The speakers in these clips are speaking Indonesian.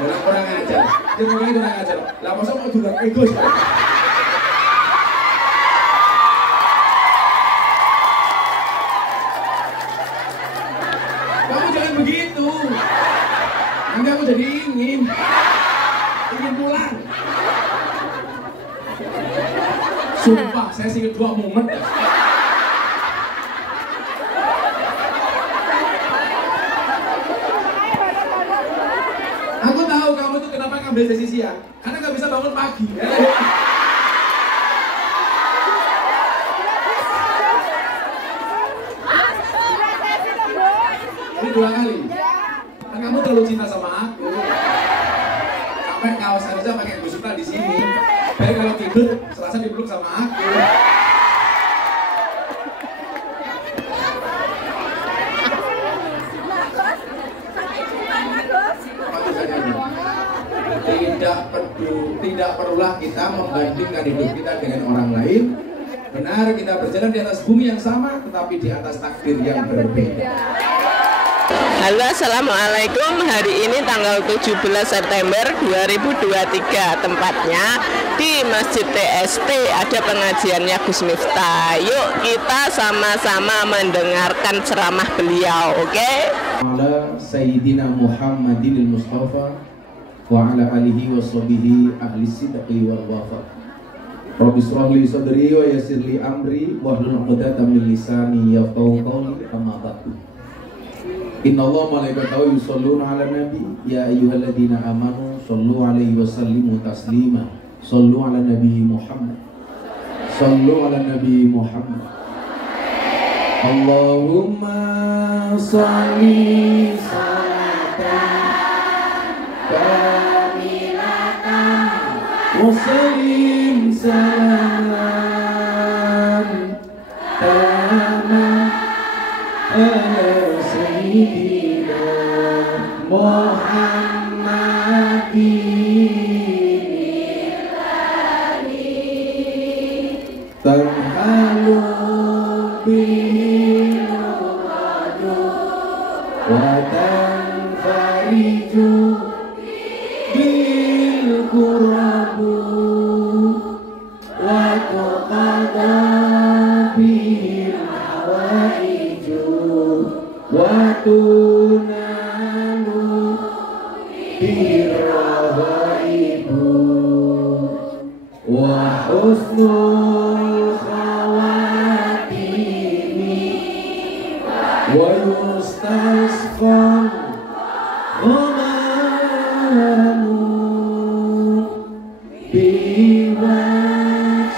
Lah kurang ajar. Jenenge kurang ajar. Lah mosok mau durang egois. Kamu jangan begitu. Nanti aku jadi ingin pulang. Sumpah, saya sih kedua momen. Aku tahu kamu tuh kenapa ngambil sesi siang, karena nggak bisa bangun pagi. Ini 2 kali. Kan kamu terlalu cinta sama aku. Sampai kaos aja pakai gusukan di sini. Baik kalau tidur, Selasa dipeluk sama aku. Tidak perlulah kita membandingkan hidup kita dengan orang lain. Benar, kita berjalan di atas bumi yang sama, tetapi di atas takdir yang berbeda. Halo, assalamualaikum. Hari ini tanggal 17 September 2023. Tempatnya di Masjid TST. Ada pengajiannya Gus Miftah. Yuk kita sama-sama mendengarkan ceramah beliau, oke? Ala Sayyidina Muhammadin al-Mustafa wa ala alihi wa sahbihi ahli sidqi wal wafa. Rabbi shrah li sadri wa yassir li amri wahlul 'uqdatam min lisani yafqahu qawli. Amma ba'du. Innallaha malaikatahu yusholluna 'alan nabi ya ayyuhalladzina amanu shollu 'alaihi wa sallimu taslima. Shollu 'alan nabi Muhammad. Shollu 'alan nabi Muhammad. Allahumma sholli salatan kamilatan wa sallim salam tamam ala sayyidina Muhammadin tanhalu bil qadu wa tanfariju bil qurabu wa tuqada bil hawaiju wa tunalu bil rawaibu wa husnul khawatimi wa yustasqal ghamamu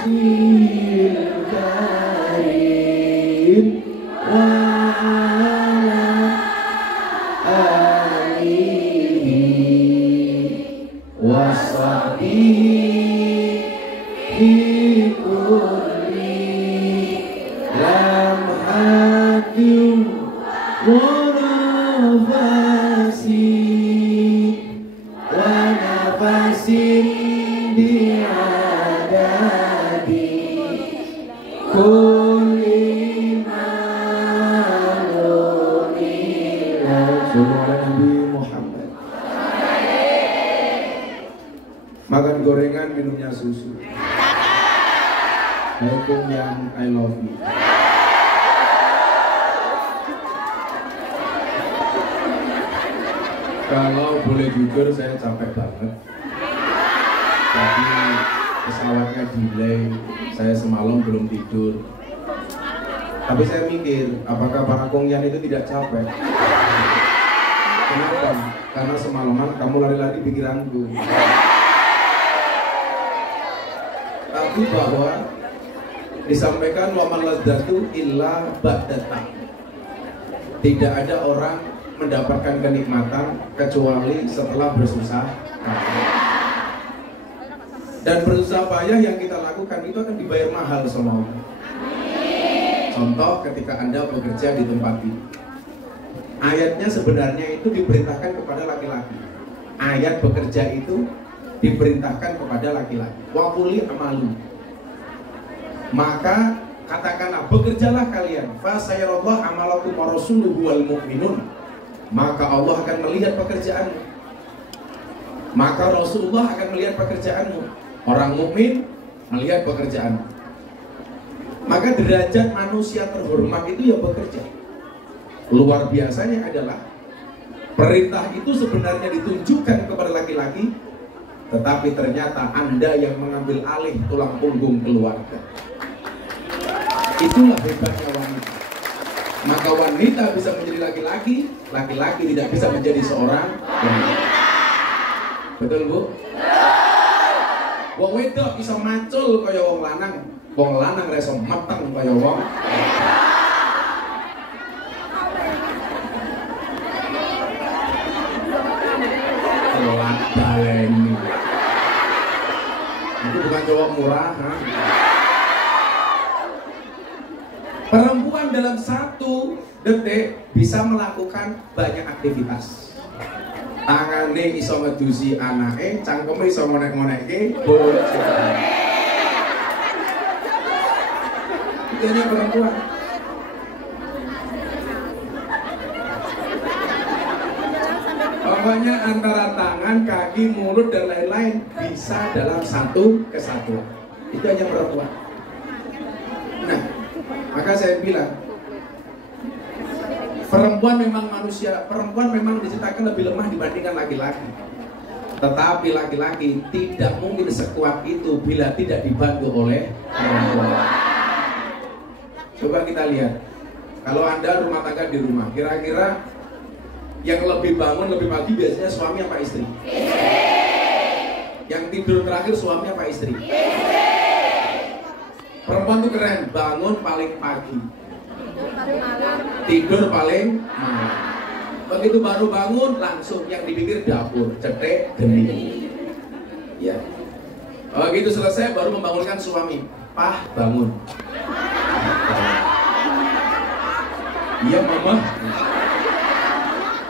biwajhil karim wa ala alihi wa sahbihi fi kulli lamhatin wa nafasin wa nafasin bi'adadi kulli ma'lumillah. Sallallahu Nabi Muhammad. Makan gorengan, minumnya susu. Hukum yang I love you. Kalau boleh jujur, saya capek banget. Tadi pesawatnya delay, saya semalam belum tidur. Tapi saya mikir, apakah Pak Kongyan itu tidak capek? Kenapa? Karena semalaman kamu lari-lari pikiranku. Tapi bahwa disampaikan wa man ladzatu illa ba'data. Tidak ada orang mendapatkan kenikmatan kecuali setelah bersusah payah. Dan bersusah payah yang kita lakukan itu akan dibayar mahal sama Allah. Contoh ketika Anda bekerja di tempat ini. Ayatnya sebenarnya itu diperintahkan kepada laki-laki. Ayat bekerja itu diperintahkan kepada laki-laki. Wa quli amalu. Maka katakanlah bekerjalah kalian. Fa sayarallahu amalakum wa rasuluhu wal mu'minun. Maka Allah akan melihat pekerjaanmu. maka Rasulullah akan melihat pekerjaanmu. Orang mukmin melihat pekerjaanmu. Maka derajat manusia terhormat itu ya bekerja. Luar biasanya adalah perintah itu sebenarnya ditunjukkan kepada laki-laki, tetapi ternyata Anda yang mengambil alih tulang punggung keluarga. Itulah hebatnya wanita. Maka wanita bisa menjadi laki-laki, laki-laki tidak bisa menjadi seorang wanita. Betul, Bu? Wong wedok bisa macul kaya wong lanang, wong lanang ra iso meteng kaya wong. Telat baleni. Itu bukan cowok murah, ha? Perempuan dalam 1 detik bisa melakukan banyak aktivitas. Tangane iso ngedusi anake, cangkeme iso ngonek-ngonekke bojone. Itu hanya perempuan. Pokoknya antara tangan, kaki, mulut dan lain-lain bisa dalam satu kesatuan. Itu hanya perempuan. Nah, maka saya bilang perempuan memang manusia, perempuan memang diciptakan lebih lemah dibandingkan laki-laki. Tetapi laki-laki tidak mungkin sekuat itu bila tidak dibantu oleh perempuan. Coba kita lihat, kalau Anda rumah tangga di rumah, kira-kira yang lebih bangun lebih pagi biasanya suami apa istri? Yang tidur terakhir suami apa istri? Perempuan tuh keren, bangun paling pagi, tidur paling malam. Begitu baru bangun langsung yang dipikir dapur, cetek, geni. Ya. Begitu selesai baru membangunkan suami. Pah, bangun. Iya mama.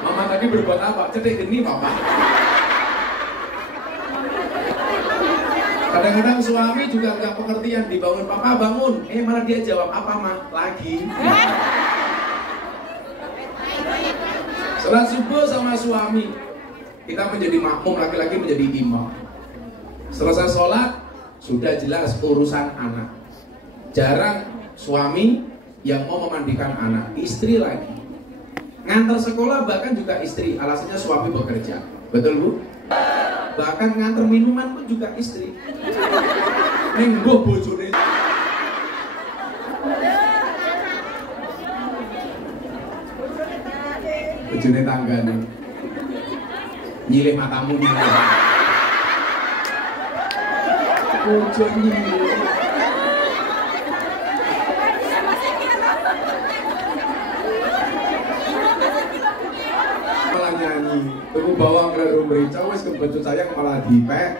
Mama tadi berbuat apa? Cetek geni papa. Kadang-kadang suami juga nggak pengertian, dibangun papa bangun, malah dia jawab apa mah lagi. Salat subuh sama suami, kita menjadi makmum, laki-laki menjadi imam. Selesai sholat, sudah jelas urusan anak. Jarang suami yang mau memandikan anak, istri lagi. Ngantar sekolah bahkan juga istri, alasannya suami bekerja. Betul Bu? Bahkan ngantar minuman pun juga istri. Nenggoh bojone. Bojone tanggane. Nyilih matamu nyilih. Bojone nyilih. Malah nyanyi. Tunggu bawang ke rumah merica, wes kebecut saya malah dipek.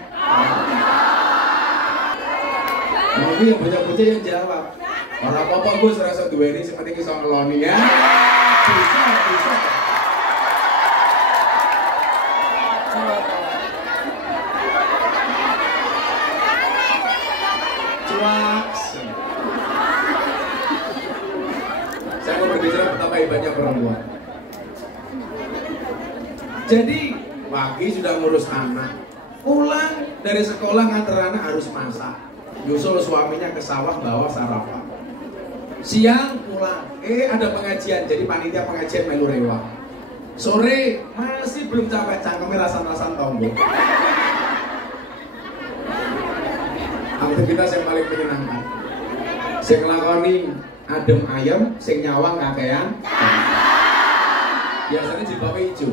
Nanti yang bocah-bocah yang jawab. Orang apa-apa gue serasa dua ini seperti kisah ngeloni ya. Bisa. Cuak. Saya mau berbicara betapa hebatnya perempuan. Jadi pagi sudah ngurus anak, pulang dari sekolah nganter anak harus masak, nyusul suaminya ke sawah bawa sarapan. Siang pulang, ada pengajian, jadi panitia pengajian melu rewa. Sore masih belum capek, cangkemnya rasan-rasan tombol. Aktivitas yang paling menyenangkan, saya ngelakoni adem ayam, sing nyawang kakean. Biasanya jilbabnya hijau.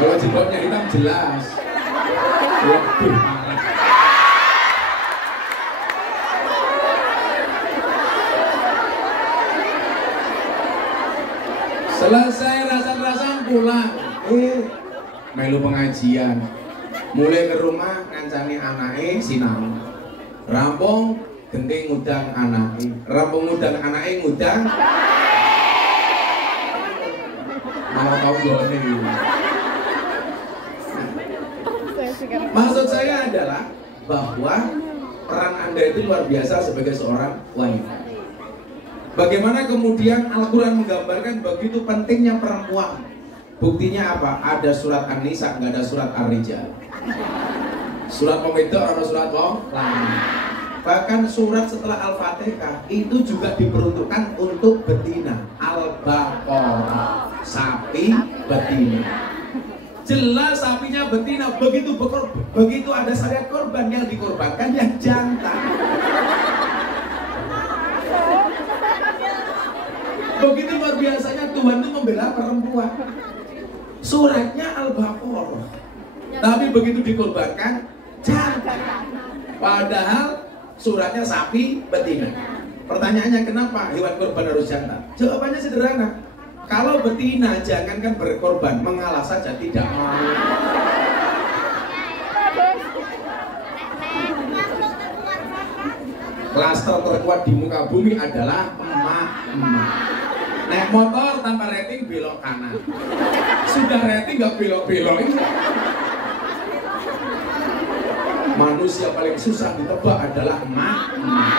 Kalau jilbabnya hitam jelas. Waduh. Selesai rasan-rasan pulang. Melu pengajian. Mulai ke rumah ngancani anake sinau. Rampung genting ngudang anake. Rampung ngudang anake ngudang. Malah tau gone. Maksud saya adalah bahwa peran Anda itu luar biasa sebagai seorang wanita. Bagaimana kemudian Al-Quran menggambarkan begitu pentingnya perempuan. Buktinya apa? Ada surat An-Nisa, nggak ada surat Ar-Rijal. Surat Pembedo atau surat Lanang. Bahkan surat setelah Al-Fatihah itu juga diperuntukkan untuk betina. Al-Baqarah, sapi betina. Jelas sapinya betina, begitu ada syariat korban yang dikorbankan yang jantan. Begitu luar biasanya Tuhan itu membela perempuan. Suratnya Al-Baqarah, tapi begitu dikorbankan jantan. Padahal suratnya sapi betina. Pertanyaannya kenapa hewan korban harus jantan? Jawabannya sederhana. Kalau betina jangankan berkorban, mengalah saja tidak mau. Klaster terkuat di muka bumi adalah emak-emak. Naik motor tanpa rating belok kanan. Sudah rating nggak belok-belok. Manusia paling susah ditebak adalah emak-emak.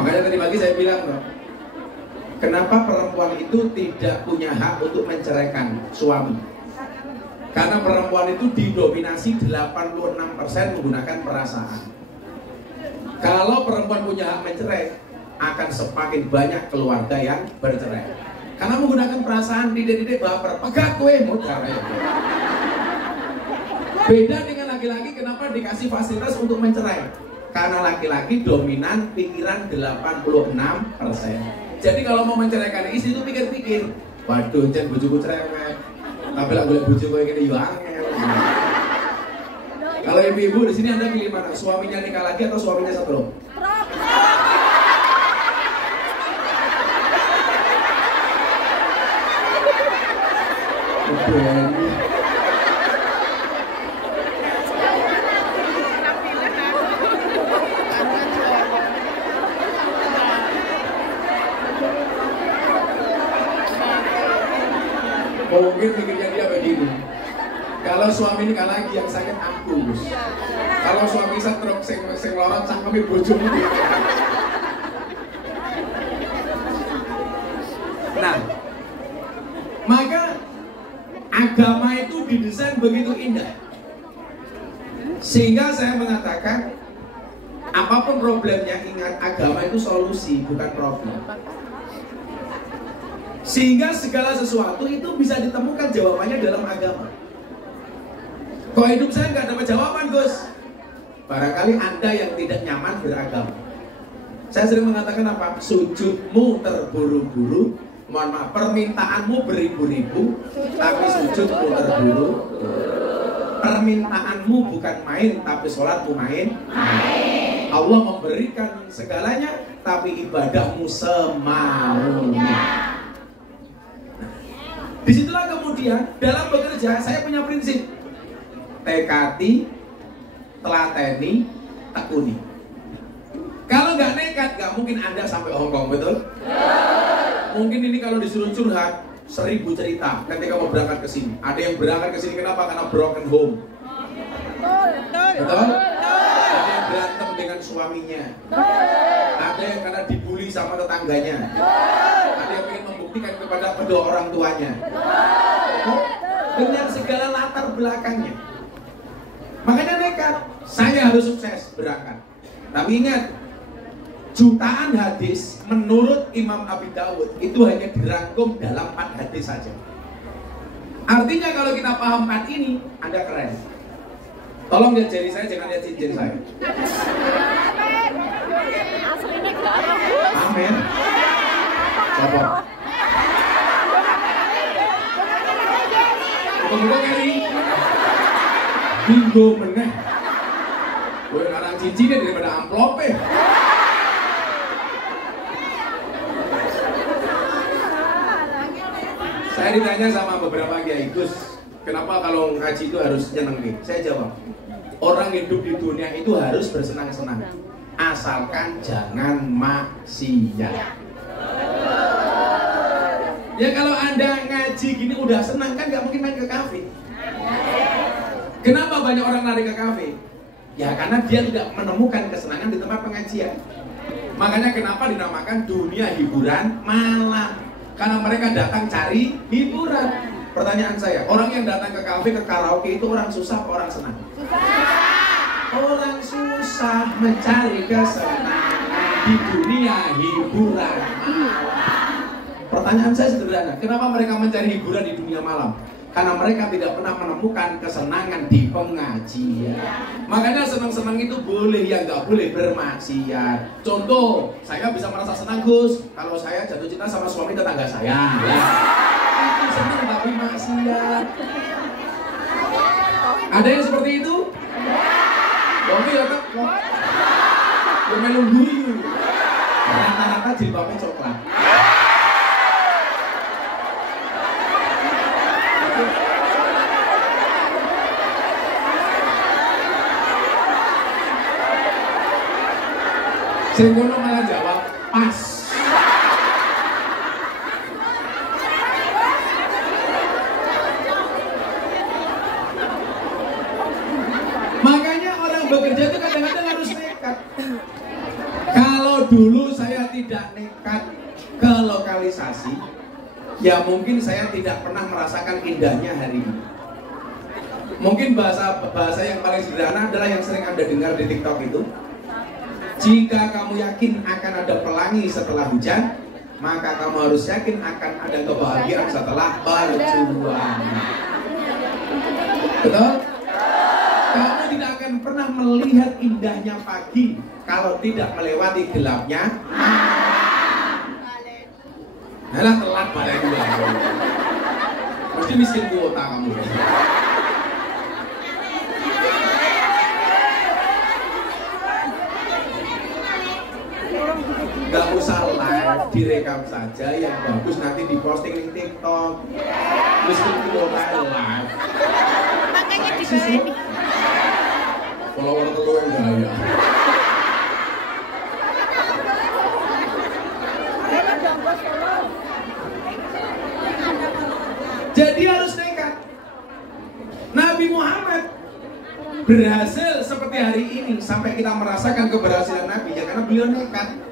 Makanya tadi pagi saya bilang loh, kenapa perempuan itu tidak punya hak untuk menceraikan suami? Karena perempuan itu didominasi 86% menggunakan perasaan. Kalau perempuan punya hak mencerai, akan semakin banyak keluarga yang bercerai. Karena menggunakan perasaan, didik-didik baper, pegat kue, mau cerai. Beda dengan laki-laki, kenapa dikasih fasilitas untuk mencerai? Karena laki-laki dominan pikiran 86%. Jadi kalau mau menceraikan istri itu pikir-pikir, waduh, jangan bojoku cerewet, tapi lah boleh bojoku kayak gini, ya angel. Kalau ibu-ibu di sini Anda pilih mana? Suaminya nikah lagi atau suaminya setrum? Mungkin pikirnya dia begini, kalau suami nikah lagi yang sakit aku, kalau suami setruk sing lorot cangkeme bojomu. Nah, maka agama itu didesain begitu indah, sehingga saya mengatakan apapun problemnya, ingat agama itu solusi, bukan problem. Sehingga segala sesuatu itu bisa ditemukan jawabannya dalam agama. Kok hidup saya nggak dapat jawaban, Gus? Barangkali Anda yang tidak nyaman beragama. Saya sering mengatakan apa? Sujudmu terburu-buru, mohon maaf, permintaanmu beribu-ribu, tapi sujudmu terburu. Permintaanmu bukan main, tapi sholatmu main. Allah memberikan segalanya, tapi ibadahmu semaunya. Disitulah kemudian dalam bekerja saya punya prinsip tekati, telateni, tekuni. Kalau nggak nekat nggak mungkin Anda sampai Hongkong, betul? Mungkin ini kalau disuruh curhat 1000 cerita ketika mau berangkat ke sini. Ada yang berangkat ke sini kenapa? Karena broken home. Betul? Ada yang berantem dengan suaminya. Ada yang karena dibully sama tetangganya. Ada yang ingin membuktikan kepada kedua orang tuanya. Dengan segala latar belakangnya. Makanya nekat, saya harus sukses berangkat. Tapi ingat, jutaan hadis menurut Imam Abi Dawud itu hanya dirangkum dalam 4 hadis saja. Artinya kalau kita paham 4 ini, Anda keren. Tolong lihat jari saya, jangan lihat cincin saya. Amin. Coba. Tunggu kali. Bingo meneh. Gue ngarang cincinnya daripada amplopnya. Saya ditanya sama beberapa kiai, Gus, kenapa kalau ngaji itu harus nyenengin? Saya jawab, orang hidup di dunia itu harus bersenang-senang, asalkan jangan maksiat. Ya kalau Anda ngaji gini udah senang kan, nggak mungkin main ke kafe. Kenapa banyak orang lari ke kafe? Ya karena dia tidak menemukan kesenangan di tempat pengajian. Makanya kenapa dinamakan dunia hiburan malam? Karena mereka datang cari hiburan. Pertanyaan saya, orang yang datang ke kafe, ke karaoke itu orang susah atau orang senang? Orang susah mencari kesenangan di dunia hiburan malam. Pertanyaan saya sederhana, kenapa mereka mencari hiburan di dunia malam? Karena mereka tidak pernah menemukan kesenangan di pengajian. Makanya senang-senang itu boleh, yang nggak boleh bermaksiat. Contoh, saya bisa merasa senang Gus kalau saya jatuh cinta sama suami tetangga saya. Itu senang tapi maksiat. Ada yang seperti itu? Oke ya kan? Yang melu guyu. Rata-rata jilbabnya coklat. Sengkono malah jawab pas. Makanya orang bekerja itu kadang-kadang harus nekat. Kalau dulu saya tidak nekat ke lokalisasi, ya mungkin saya tidak pernah merasakan indahnya hari ini. Mungkin bahasa yang paling sederhana adalah yang sering Anda dengar di TikTok itu. Jika kamu yakin akan ada pelangi setelah hujan, maka kamu harus yakin akan ada kebahagiaan setelah perjuangan. Betul? Kamu tidak akan pernah melihat indahnya pagi kalau tidak melewati gelapnya. Alah telat pada itu. Mesti miskin kuota kamu. Gak usah live, direkam saja yang bagus nanti diposting di TikTok. Miskin kuota live. Makanya dibayani. Follower telur yang gaya. Jadi harus nekat. Nabi Muhammad berhasil seperti hari ini sampai kita merasakan keberhasilan Nabi ya karena beliau nekat.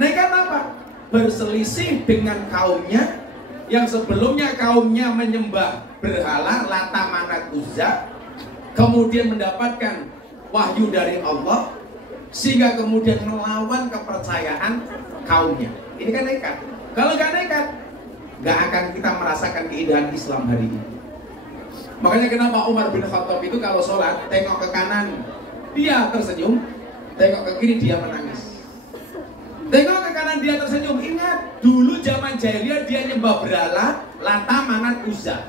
Nekat apa? Berselisih dengan kaumnya yang sebelumnya kaumnya menyembah berhala Lata Manat Uzza, kemudian mendapatkan wahyu dari Allah sehingga kemudian melawan kepercayaan kaumnya. Ini kan nekat. Kalau nggak nekat, nggak akan kita merasakan keindahan Islam hari ini. Makanya kenapa Umar bin Khattab itu kalau sholat tengok ke kanan dia tersenyum, tengok ke kiri dia menangis. Tengok ke kanan dia tersenyum. Ingat dulu zaman jahiliyah dia nyembah berhala Lata Manat Uzza.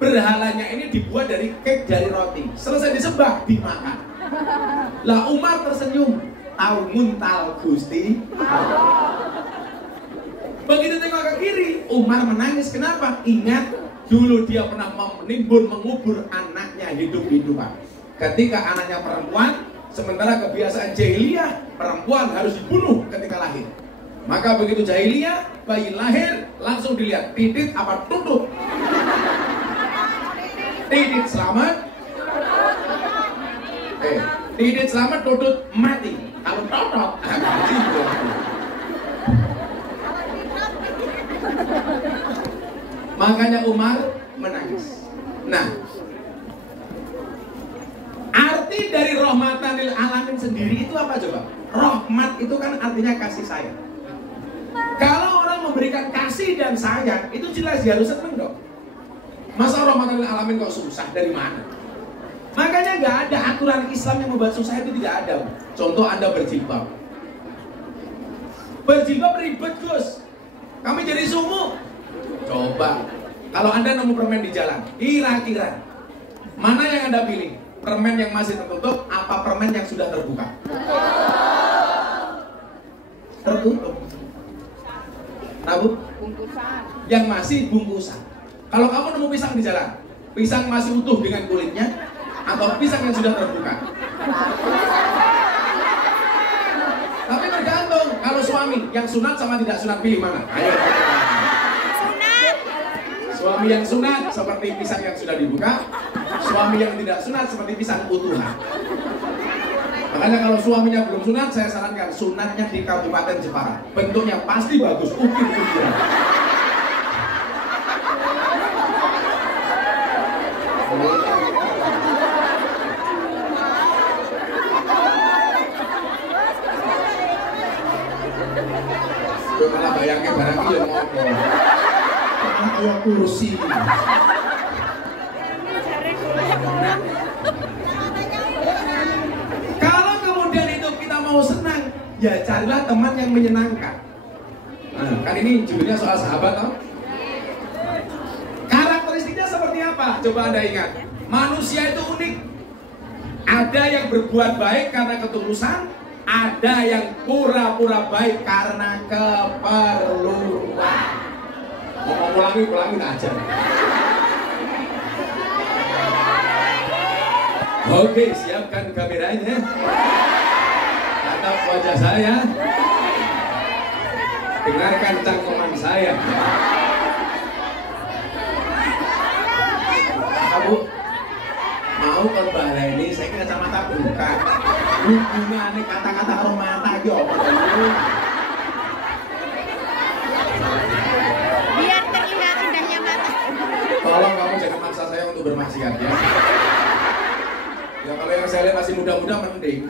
Berhalanya ini dibuat dari kek dari roti. Selesai disembah dimakan. Lah Umar tersenyum, tahu muntal Gusti. Begitu tengok ke kiri, Umar menangis. Kenapa? Ingat dulu dia pernah menimbun mengubur anaknya hidup-hidupan. Ketika anaknya perempuan, sementara kebiasaan jahiliyah perempuan harus dibunuh ketika lahir. Maka begitu jahiliyah bayi lahir langsung dilihat titit apa tutut. Titit selamat. Titit selamat tutut mati. Kalau totot mati. Makanya Umar menangis. Nah, arti dari rahmatan lil alamin sendiri itu apa coba? Rahmat itu kan artinya kasih sayang. Kalau orang memberikan kasih dan sayang, itu jelas dia harus seneng dong. Masa rahmatan lil alamin kok susah? Dari mana? Makanya nggak ada aturan Islam yang membuat susah, itu tidak ada. Contoh Anda berjilbab. Berjilbab ribet Gus. Kami jadi sumuk. Coba, kalau Anda nemu permen di jalan, kira-kira mana yang Anda pilih? Permen yang masih tertutup, apa permen yang sudah terbuka? Tertutup. Nah Bu, Bungkusan. yang masih bungkusan. Kalau kamu nemu pisang di jalan, pisang masih utuh dengan kulitnya, atau pisang yang sudah terbuka? Tapi tergantung, kalau suami yang sunat sama tidak sunat pilih mana? Ayo. Sunat. Suami yang sunat seperti pisang yang sudah dibuka, suami yang tidak sunat seperti pisang utuhan. Makanya kalau suaminya belum sunat, saya sarankan sunatnya di Kabupaten Jepara. Bentuknya pasti bagus, ukir-ukiran. Gue malah bayangin barang ini ngomong. Malah kayak kursi. Kalau kemudian itu kita mau senang, ya carilah teman yang menyenangkan. Nah, kan ini judulnya soal sahabat, toh? Karakteristiknya seperti apa? Coba Anda ingat. Manusia itu unik. Ada yang berbuat baik karena ketulusan, ada yang pura-pura baik karena keperluan. Mau ulangin aja. Oke, siapkan kameranya. Tatap wajah saya. Dengarkan cangkeman saya. Kamu mau kembali ini, saya kacamata buka. Hubungannya kata-kata mata yo. Biar terlihat indahnya mata. Tolong kamu jangan maksa saya untuk bermaksiat ya. Ya kalau yang saya lihat masih muda-muda mending.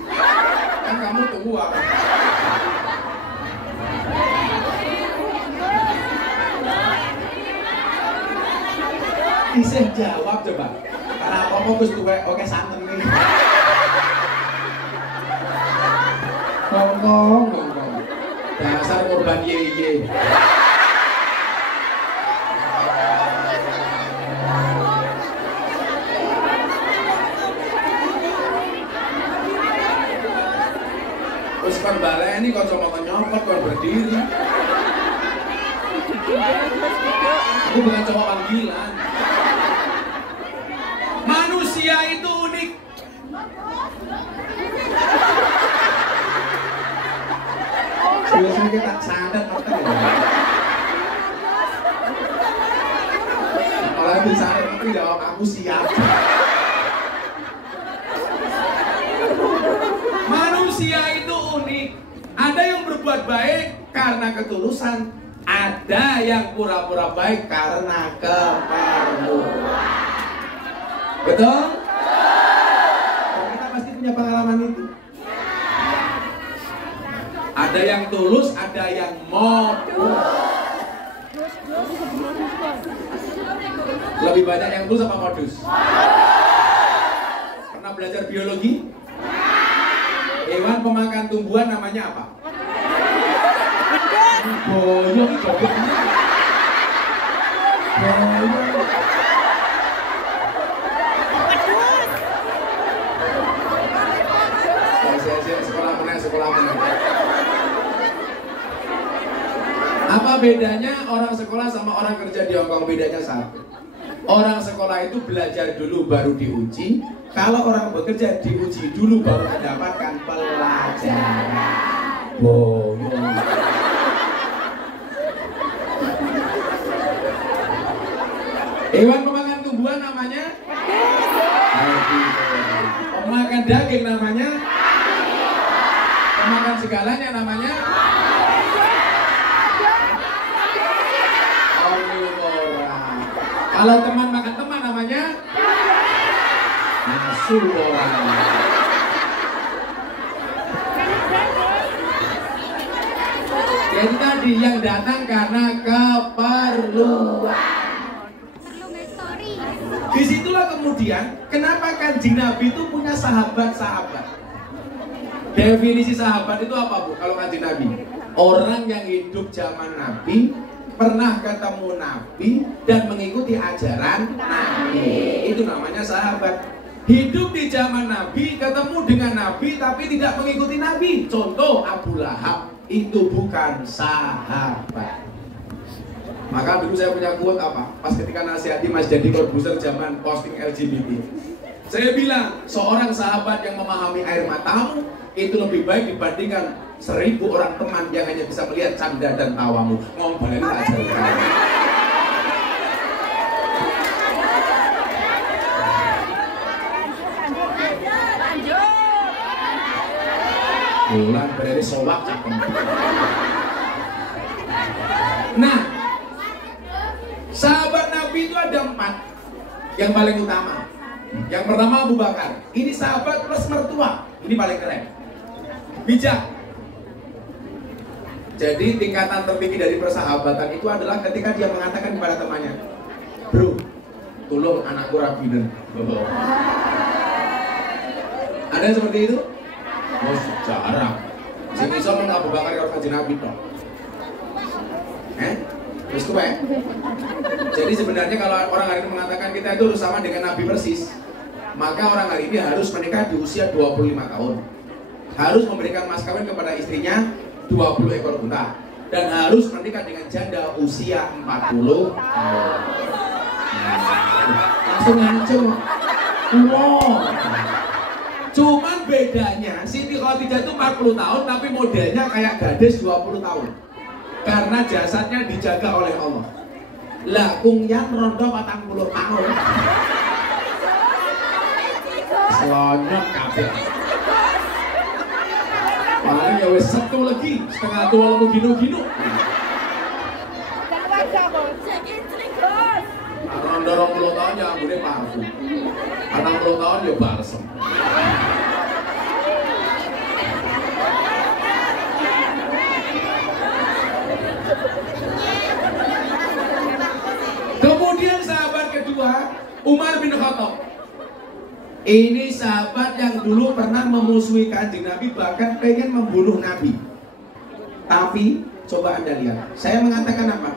Kan kamu tua. Bisa jawab coba. Karena apa fokus tuh oke santen nih. Ngomong. Dasar korban ye. Terus kan baleni kocok-kocok nyopot kon berdiri. Aku bukan cowok panggilan. Manusia itu unik. Biasanya kita sadar nonton ya. Kalau itu sadar nonton jawab aku siap. Manusia itu unik. Ada yang berbuat baik karena ketulusan, ada yang pura-pura baik karena keperluan. Betul? Kita pasti punya pengalaman itu. Ada yang tulus, ada yang modus. Lebih banyak yang tulus apa modus? Pernah belajar biologi? Hewan pemakan tumbuhan namanya apa? Boyong, joget. Sekolah menengah. Apa bedanya orang sekolah sama orang kerja di Hongkong? Bedanya satu. Orang sekolah itu belajar dulu baru diuji. Kalau orang bekerja diuji dulu baru mendapatkan pelajaran. Boyong. Hewan pemakan tumbuhan namanya? Pemakan daging namanya? Pemakan segalanya namanya? Omnivora. Kalau teman makan teman namanya? Nasubora. Jadi tadi yang datang karena keperluan. Disitulah kemudian kenapa Kanjeng Nabi itu punya sahabat-sahabat. Definisi sahabat itu apa Bu? Kalau Kanjeng Nabi, orang yang hidup zaman Nabi, pernah ketemu Nabi dan mengikuti ajaran Nabi. Itu namanya sahabat. Hidup di zaman Nabi, ketemu dengan Nabi tapi tidak mengikuti Nabi. Contoh Abu Lahab, itu bukan sahabat. Maka dulu saya punya quote apa? Pas ketika nasihati Mas Jadi Corbuzier zaman posting LGBT. Saya bilang, seorang sahabat yang memahami air matamu itu lebih baik dibandingkan 1000 orang teman yang hanya bisa melihat canda dan tawamu. Ngomong balik aja. Bulan berarti sowak cakep. Nah, sahabat Nabi itu ada 4 yang paling utama. Yang pertama Abu Bakar. Ini sahabat plus mertua. Ini paling keren. Bijak. Jadi tingkatan tertinggi dari persahabatan itu adalah ketika dia mengatakan kepada temannya, bro, tolong anakku rabinen. Ada yang seperti itu? Oh, jarang. Sing iso men Abu Bakar karo Kanjeng Nabi tok. Terus tuh ya. Jadi sebenarnya kalau orang hari ini mengatakan kita itu harus sama dengan Nabi persis, maka orang hari ini harus menikah di usia 25 tahun. Harus memberikan mas kawin kepada istrinya 20 ekor unta. Dan harus menikah dengan janda usia 40 tahun. Langsung ngancung. Wow. Cuman bedanya Siti Khadijah itu 40 tahun tapi modelnya kayak gadis 20 tahun. Karena jasadnya dijaga oleh Allah. Lah kungyan rondo 40 tahun. Selonyok kabeh. Paling ya wis setu lagi, setengah tua lemu gino-gino. Rondo 20 tahun ya ambune parfum. 60 tahun ya balsem. Kemudian sahabat kedua, Umar bin Khattab. Ini sahabat yang dulu pernah memusuhi Kanjeng Nabi, bahkan pengen membunuh Nabi. Tapi coba Anda lihat, saya mengatakan apa?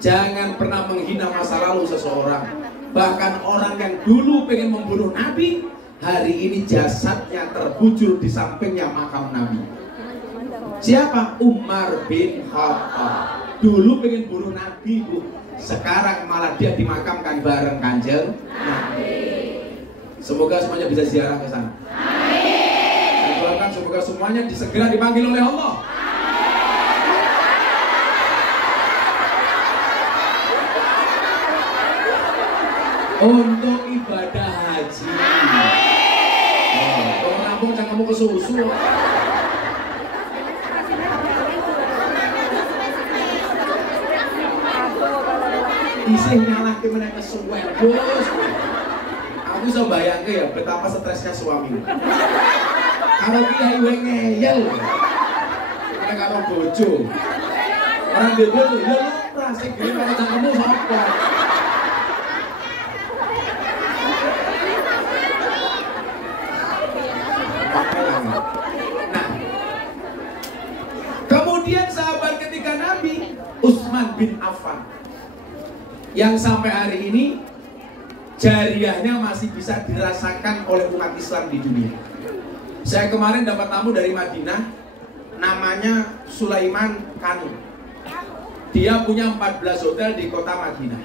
Jangan pernah menghina masa lalu seseorang. Bahkan orang yang dulu pengen membunuh Nabi, hari ini jasadnya terbujur di sampingnya makam Nabi. Siapa? Umar bin Khattab. Dulu pengen bunuh Nabi, Bu. Sekarang malah dia dimakamkan bareng Kanjeng Nabi. Semoga semuanya bisa ziarah ke sana. Amin. Doakan semoga semuanya segera dipanggil oleh Allah. Untuk ibadah haji. Kalau ngambung jangan kamu ke susu. Isih ngalah ke mana kesuwen, bos. Aku bisa bayangkan ya betapa stresnya suami. Kalau kiai ngeyel, kita karo bojo. Orang dia bojo, ya lupa sih gini kalau kamu apa? Nah, kemudian sahabat ketika Nabi Utsman bin Affan, yang sampai hari ini jariahnya masih bisa dirasakan oleh umat Islam di dunia. Saya kemarin dapat tamu dari Madinah, namanya Sulaiman Kanu. Dia punya 14 hotel di kota Madinah.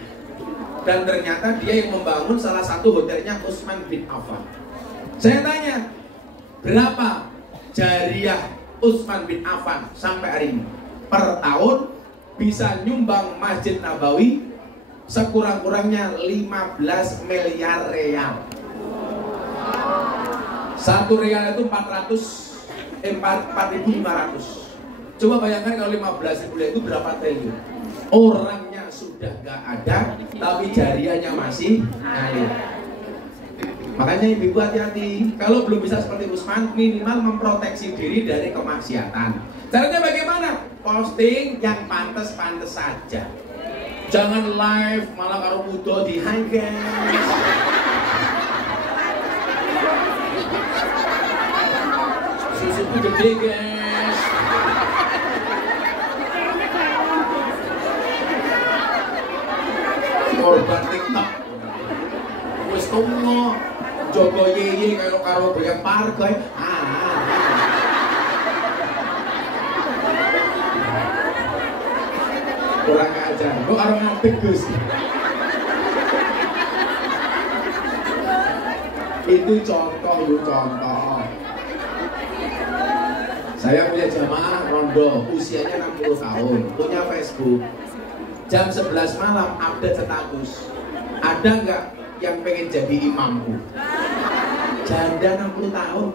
Dan ternyata dia yang membangun salah satu hotelnya Utsman bin Affan. Saya tanya, berapa jariah Utsman bin Affan sampai hari ini? Per tahun bisa nyumbang Masjid Nabawi sekurang-kurangnya 15 miliar real. 1 real itu 4.500. Coba bayangkan kalau 15.000 itu berapa triliun. Orangnya sudah gak ada, tapi jariahnya masih ngalir. Makanya ibu hati-hati. Kalau belum bisa seperti Utsman, minimal memproteksi diri dari kemaksiatan. Caranya bagaimana? Posting yang pantas-pantas saja. Jangan live malah karo muda di hi guys. Susuku gede guys. Korban TikTok. Wis tunggu jogo yeye karo karo goyang pargo. Kurang ajar, kok orang ngadeg Gus. Itu contoh, contoh. Saya punya jamaah rondo, usianya 60 tahun, punya Facebook. Jam 11 malam update status. Ada nggak yang pengen jadi imamku? Janda 60 tahun.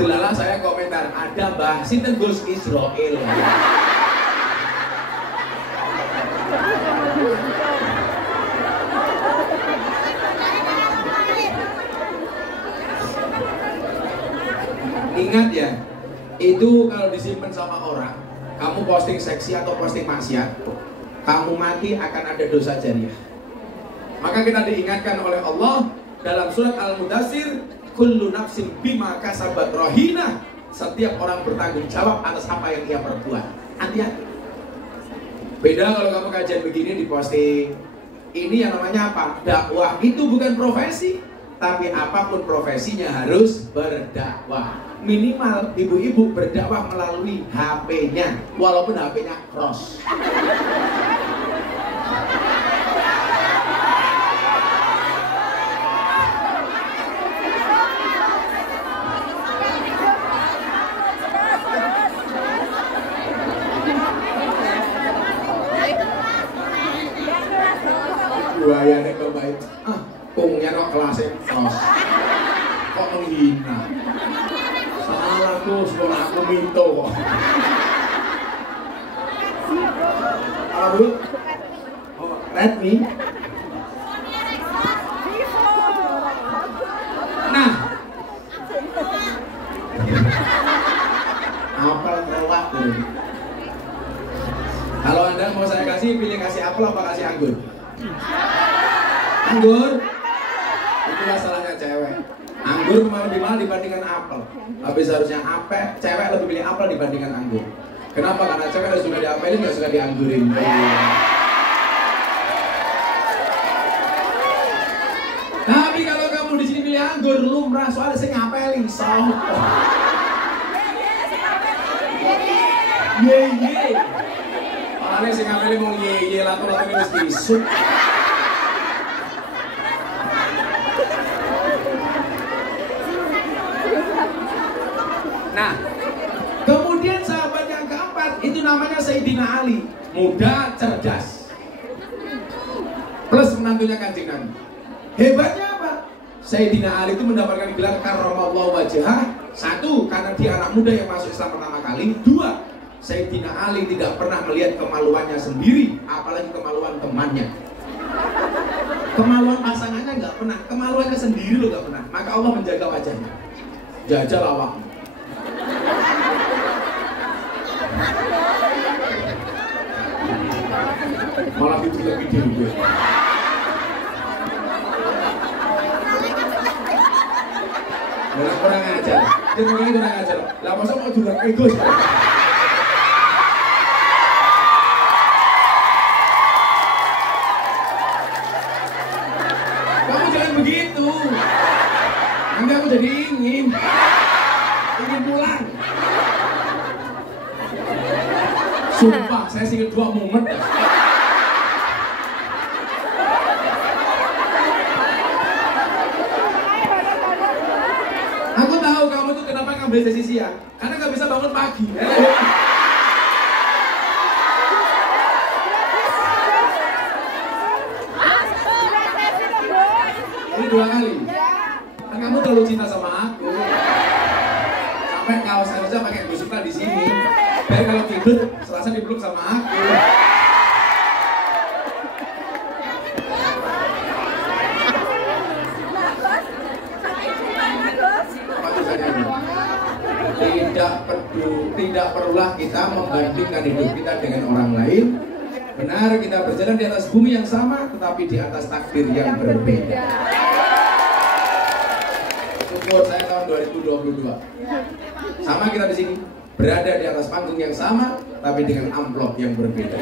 Delala saya komentar, ada Mbah sinten Gus Israil. Ingat ya, itu kalau disimpan sama orang, kamu posting seksi atau posting maksiat, kamu mati akan ada dosa jariah. Maka kita diingatkan oleh Allah dalam surat Al-Mudaththir, kullu nafsin bima kasabat rahina. Setiap orang bertanggung jawab atas apa yang ia perbuat. Hati-hati. Beda kalau kamu kajian begini diposting. Ini yang namanya apa? Dakwah itu bukan profesi, tapi apapun profesinya harus berdakwah. Minimal ibu-ibu berdakwah melalui HP-nya, walaupun HP-nya cross. Buayanya kebaik, kungnya kok kelasnya cross, kok menghina. Salahku, sekolah aku minto kok. Apa bu? Oh, Redmi. Nah, apel terwak tuh. Kalau Anda mau saya kasih, pilih kasih apel apa kasih anggur? Anggur? Itulah salahnya cewek. Anggur memang lebih mahal dibandingkan apel. Tapi seharusnya cewek lebih pilih apel dibandingkan anggur. Kenapa? Karena cewek harus suka diapelin, nggak suka dianggurin. Tapi kalau kamu di sini pilih anggur, lumrah soalnya saya ngapelin. Ye. Soalnya saya ngapelin mau ye lato-lato ini disuk. Nah, kemudian sahabat yang keempat itu namanya Sayyidina Ali, muda, cerdas, plus menantunya Kanjeng Nabi. Hebatnya apa? Sayyidina Ali itu mendapatkan gelar karramallahu wajhah. Satu, karena dia anak muda yang masuk Islam pertama kali. Dua, Sayyidina Ali tidak pernah melihat kemaluannya sendiri, apalagi kemaluan temannya. Kemaluan pasangannya nggak pernah, kemaluannya sendiri loh nggak pernah. Maka Allah menjaga wajahnya. Jajal awakmu. Malah video gue. Kurang ajar. Jenenge kurang ajar. Lah masa mau durang ego. Kamu jangan begitu. Nanti aku jadi ingin pulang. Sumpah, saya singkat 2 momen. Aku tahu kamu tuh kenapa ngambil sesi siang, karena nggak bisa bangun pagi. Ini 2 kali. Kan kamu terlalu cinta sama aku. Sampai kaos aja pakai busuknya di sini. Biar kalau tidur, Selasa dipeluk sama aku. Tidak perlulah kita membandingkan hidup kita dengan orang lain. Benar, kita berjalan di atas bumi yang sama, tetapi di atas takdir yang berbeda. Syukur saya tahun 2022. Sama kita di sini, berada di atas panggung yang sama, tapi dengan amplop yang berbeda.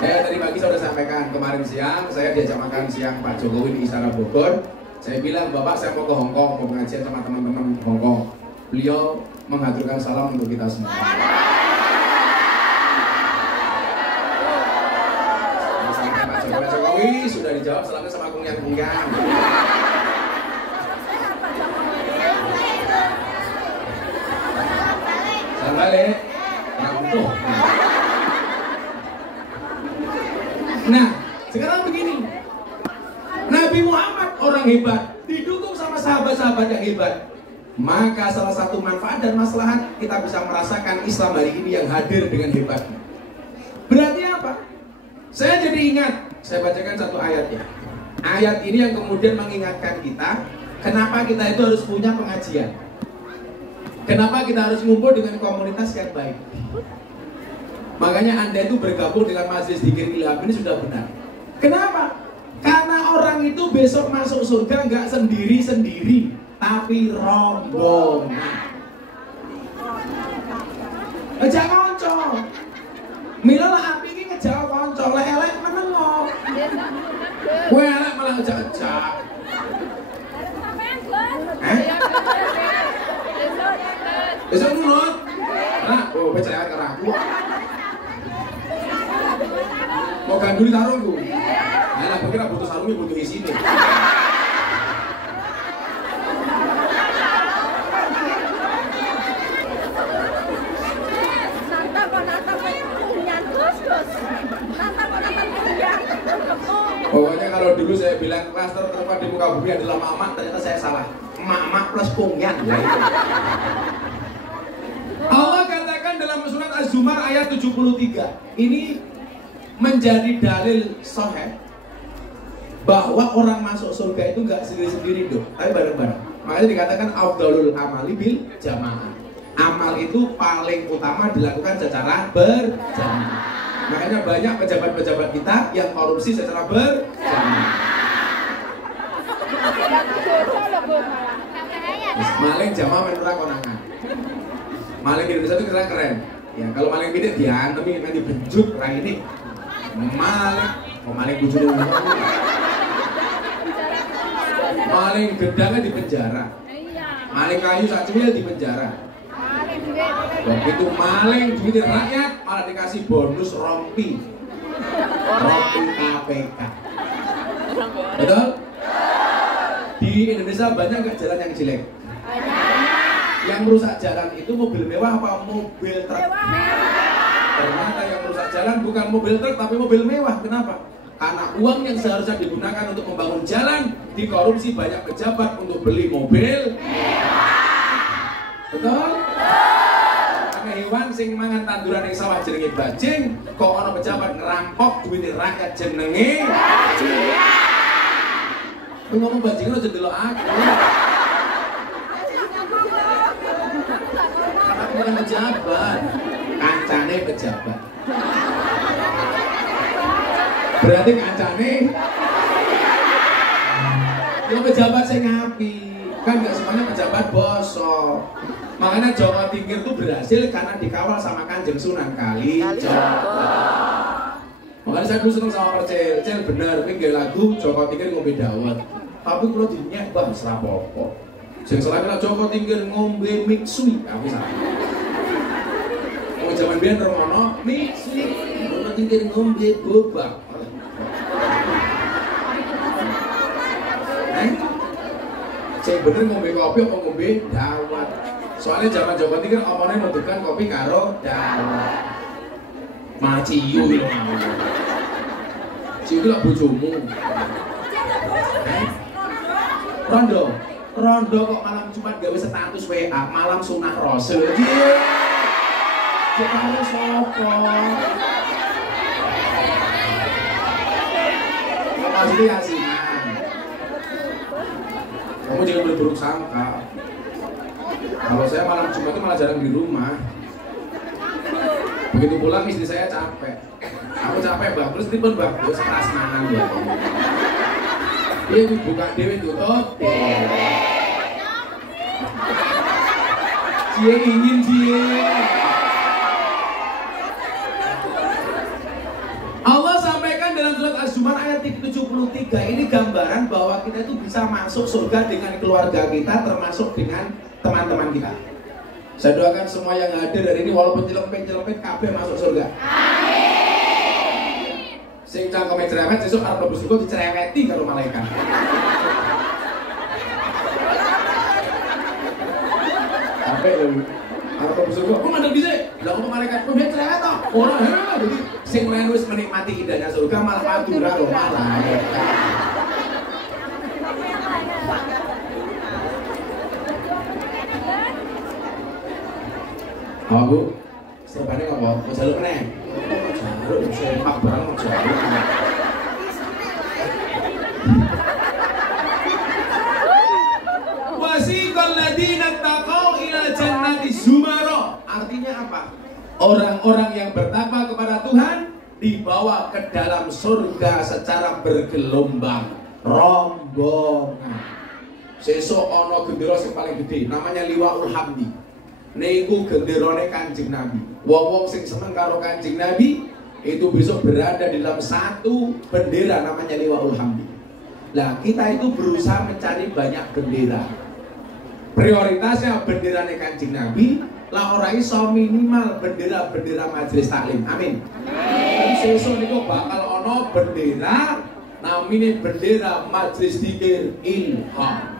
Saya tadi pagi sudah sampaikan, kemarin siang saya diajak makan siang Pak Jokowi di Istana Bogor. Saya bilang, Bapak saya mau ke Hongkong, mau pengajian sama teman-teman Hongkong. Beliau mengaturkan salam untuk kita semua. Pak Jokowi sudah dijawab salamnya sama kungyan-kungyan. Salam balik. Nah, sekarang begini. Nabi Muhammad orang hebat, didukung sama sahabat-sahabat yang hebat. Maka salah satu manfaat dan maslahat kita bisa merasakan Islam hari ini yang hadir dengan hebatnya. Berarti apa? Saya jadi ingat, saya bacakan satu ayat ya. Ayat ini yang kemudian mengingatkan kita, kenapa kita itu harus punya pengajian. Kenapa kita harus ngumpul dengan komunitas yang baik. Makanya Anda itu bergabung dengan Majelis Dzikir Ilham ini sudah benar. Kenapa? Karena orang itu besok masuk surga nggak sendiri-sendiri, tapi rombongan. Ngejak konco. Mila lah api ini ngejak konco, elek menengok. Kowe elek malah ngejak-ngejak. Besok nurut. Nah, oh percaya karo aku. Mau ganduli sarungku. Nah, aku kira butuh sarungnya butuh isine. Pokoknya kalau dulu saya bilang klaster terkuat di muka bumi adalah mak-mak, ternyata saya salah. Mak-mak plus pungyan. Allah katakan dalam surat Az-Zumar ayat 73. Ini menjadi dalil sahih bahwa orang masuk surga itu nggak sendiri-sendiri dong, tapi bareng-bareng. Makanya dikatakan afdalul amali bil jamaah. Amal itu paling utama dilakukan secara berjamaah. Makanya banyak pejabat-pejabat kita yang korupsi secara berjamaah. Maling jamaah menurut konangan. Maling di Indonesia itu keren. Ya kalau maling bidit diantemi nanti benjuk rai ini. Maling bujur. Maling gedangnya di penjara. Maling kayu sak cuil di penjara. Begitu maling duit rakyat malah dikasih bonus rompi KPK. Betul? Di Indonesia banyak nggak jalan yang jelek? Yang merusak jalan itu mobil mewah apa mobil truk? Ternyata yang merusak jalan bukan mobil truk tapi mobil mewah. Kenapa? Karena uang yang seharusnya digunakan untuk membangun jalan dikorupsi banyak pejabat untuk beli mobil mewah. Betul? Hewan sing mangan tanduran yang sawah jenenge bajing, kok ana pejabat ngerampok duit rakyat jenenge bajing. Ngomong bajing lo jendelok aku. Karena bukan pejabat, kancane pejabat. Berarti kancane yo pejabat sing ngapi. Kan gak semuanya pejabat bosok. Makanya Joko Tingkir itu berhasil karena dikawal sama Kanjeng Sunan Kalijogo. Makanya saya dulu seneng sama Percil. Percil bener, ini gak lagu Joko Tingkir ngombe dawet. Tapi kalau dinyek bang serapopo. Sing salah kira Joko Tingkir ngombe mixui. Aku salah. Kalau zaman biyen remono mixui. Joko Tingkir ngombe bobak. Sing bener ngombe kopi apa ngombe dawet. Soalnya zaman Joko Tingkir omongnya nuduhkan kopi karo dawet. Malah ciyu gitu. Ciyu itu lah bojomu. Rondo kok malam Jumat gawe status WA, malam sunah Rasul. Dia karo sopo? Maksudnya asinan. Kamu jangan berburuk sangka. Kalau saya malam Jumat itu malah jarang di rumah. Begitu pulang istri saya capek. Aku capek bang, terus tipe bang, terus prasmanan ya. Dia buka dewe tutup. Dia ingin dia. Allah sampaikan dalam surat Az-Zumar ayat 73 ini gambaran bahwa kita itu bisa masuk surga dengan keluarga kita, termasuk dengan teman-teman kita. Saya doakan semua yang hadir hari ini walaupun celempet kabeh masuk surga. Amin. Sing cangkeme cerewet sesuk arep mlebu surga dicereweti karo malaikat. Sampai lho. Arep mlebu surga, kok mandek bisa? Lah kok malaikat kok dia cerewet toh? Ora, jadi sing lain wis menikmati indahnya surga malah madura karo malaikat. Apa Bu? Serupane apa? Mau jaluk meneh? Jaluk sepak barang mau jaluk. Wasiqal ladzina taqaw ila jannati zumara. Artinya apa? Orang-orang yang bertakwa kepada Tuhan dibawa ke dalam surga secara bergelombang, rombongan. Sesuk ana gendera sing paling gede, namanya Liwaul Hamdi. Niku genderane Kanjeng Nabi. Wong-wong sing seneng karo Kanjeng Nabi itu besok berada di dalam satu bendera namanya Liwaul Hamdi. Nah, kita itu berusaha mencari banyak bendera. Prioritasnya bendera Kanjeng Nabi, lah ora iso minimal bendera-bendera majelis taklim. Amin. Sesuk niku bakal ana bendera namine bendera majelis zikir ilham.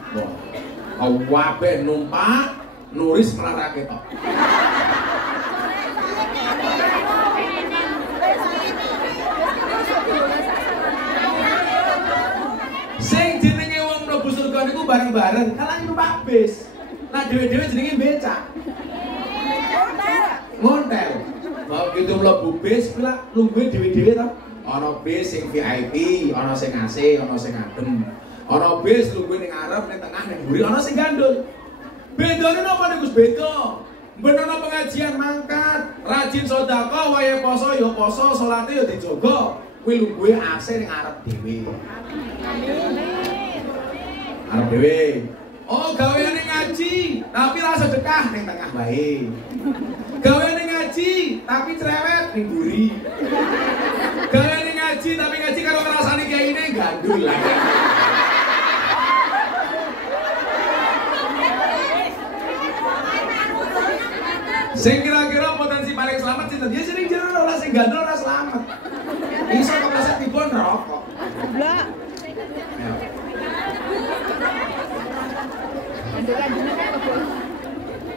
Kabeh numpak nuris melarake tok. Sing jenenge wong mlebu surga niku bareng-bareng, kalah numpak bis. Nah dhewe-dhewe jenenge becak. Ngontel. Begitu mlebu bis, kuwi lungguhe dhewe-dhewe to. Ana bis sing VIP, ana sing AC, ana sing adem. Ana bis lungguhe ning ngarep, ning tengah, ning mburi, ana sing gandul. Bedane napa niku beda? Ben ana pengajian mangkat, rajin sedekah, wayahe poso ya poso, salate ya dijaga. Kuwi lungguhe AC ning ngarep dhewe. Arep dhewe. Oh, gaweane ngaji, tapi ra sedekah ning tengah wae. Gaweane ngaji, tapi cerewet ning mburi. Gaweane ngaji, tapi ngaji karo ngrasani kiyaine gandul lah. Sing kira-kira potensi paling selamat cinta dia sering jero ora sing gandul ora selamat. Iso kepleset dipun rokok. Blak.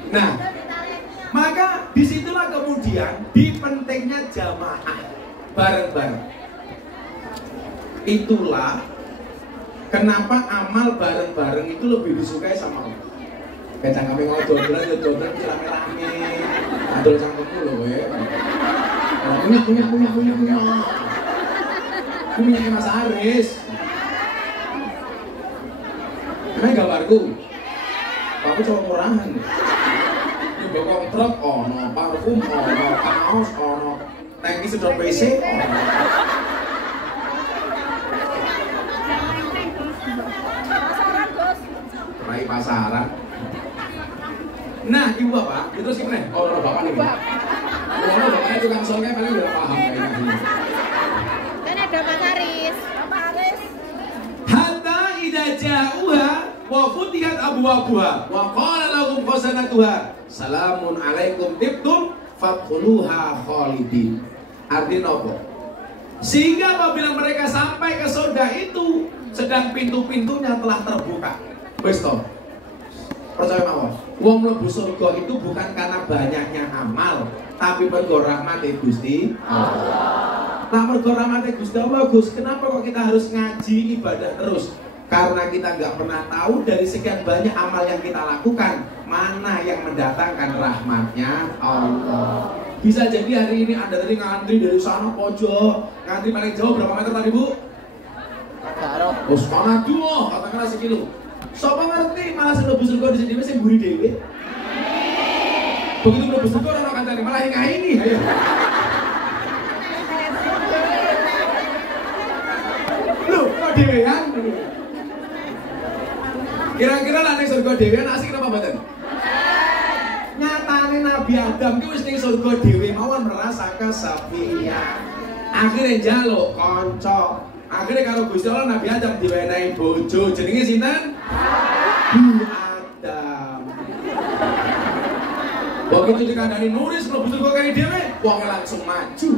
Nah, maka disitulah kemudian di pentingnya jamaah bareng-bareng. Itulah kenapa amal bareng-bareng itu lebih disukai sama Allah. Kecang kami ngobrol dolan rame-rame. Adol cangkemmu lho kowe. Punya. Punya Mas Aris. Ini gambarku. Aku coba murahan. Ini bokong truk ono, parfum ono, kaos ono, tangki sedot WC ono. Rai pasaran. Nah, ibu bapak, itu sih meneh. Oh, bapak nih. Kalau bapaknya tukang solnya paling udah paham kayaknya. Kan ada Mas Aris. Pak Aris. Hatta idza ja'uha wa futihat abwabuha wa qala lahum khazanatuha salamun alaikum tibtum fadkhuluha khalidin. Artinya apa? Sehingga apabila mereka sampai ke surga itu sedang pintu-pintunya telah terbuka. Wis to. Percaya mawon. Wong mlebu surga itu bukan karena banyaknya amal, tapi mergo rahmate Gusti Allah. Nah, mergo rahmate Gusti Allah, Gus, kenapa kok kita harus ngaji ibadah terus? Karena kita nggak pernah tahu dari sekian banyak amal yang kita lakukan, mana yang mendatangkan rahmatnya Allah. Bisa jadi hari ini Anda tadi ngantri dari sana pojok, ngantri paling jauh berapa meter tadi Bu? Oh, semangat dulu, katakanlah sekilo. Sopo ngerti malah mlebu surga di sini sing mburi dhewe. Begitu mlebu surga ora kancane malah ini. Ayo. Loh, kok dhewean? Kira-kira lah ning surga dhewean asik napa mboten? Nyatane Nabi Adam ki wis ning surga dhewe mawon merasakan sapiya. Akhire njaluk kanca. Akhirnya kalau Gusti Allah Nabi Adam diwenehi bojo jenenge sinten? Bu Adam. Begitu dikandani nulis mlebu surga kaya dhewe, wong langsung maju.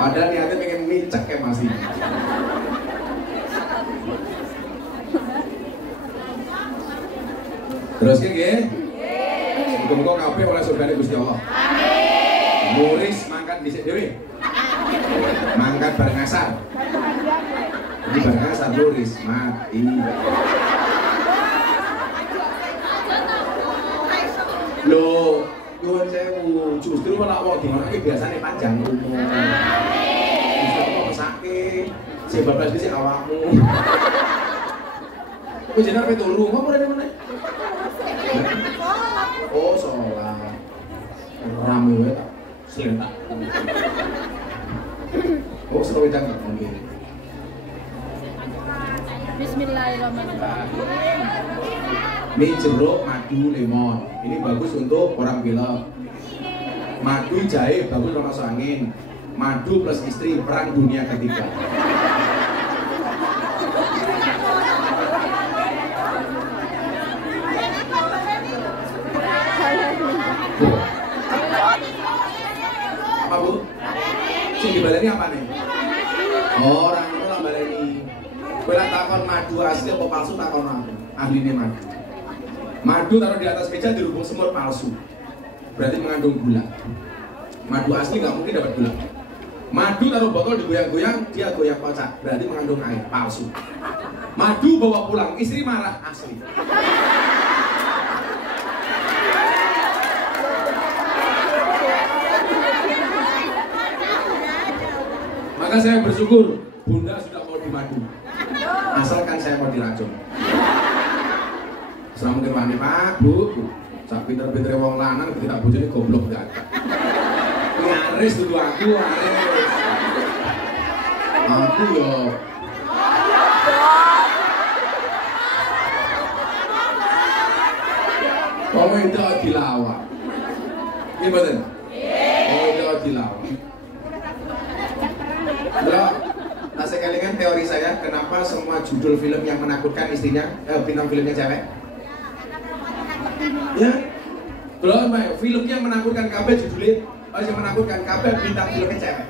Padahal niatnya pengen micek ya masih. Terus nggih? Muga-muga kabeh oleh surgane Gusti Allah. Amin. Nulis mangkat dhisik dhewe. Mangkat bareng asar. Ini bareng asar nulis mati. Loh, nyuwun sewu, justru malah wong dimanake biasane panjang umur. Bisa kok mesake, sing bablas iki awakmu. Kok jenenge ape turu, kok mrene meneh? Oh, sholat. Rame wae tak selentak. Oh, sepeda nggak mungkin. Bismillahirrahmanirrahim. Ini jeruk, madu, lemon. Ini bagus untuk orang pilek. Madu, jahe, bagus untuk masuk angin. Madu plus istri, perang dunia ketiga. Apa bu? Sing dibaleni apa nih? Oh, orang itu lah baleni. Bila takon madu asli apa palsu takon aku. Ahlinya madu. Madu taruh di atas meja dirubung semut palsu. Berarti mengandung gula. Madu asli nggak mungkin dapat gula. Madu taruh botol digoyang-goyang, dia goyang kocak. Berarti mengandung air palsu. Madu bawa pulang, istri marah asli. Maka saya bersyukur Bunda sudah mau dimadu. Asalkan saya mau diracun. Selama mungkin wani Pak, Bu. Sak pinter-pintere wong lanang ketika bojone goblok gak ada. Nyaris dulu aku, nyaris. Aku yo. Wong itu dilawan. Ini betul? Oh itu dilawan. Loh, nah sekali kan teori saya, kenapa semua judul film yang menakutkan istrinya, bintang filmnya cewek? Ya, belum, film yang menakutkan kabel judulnya, yang menakutkan kabel bintang filmnya cewek.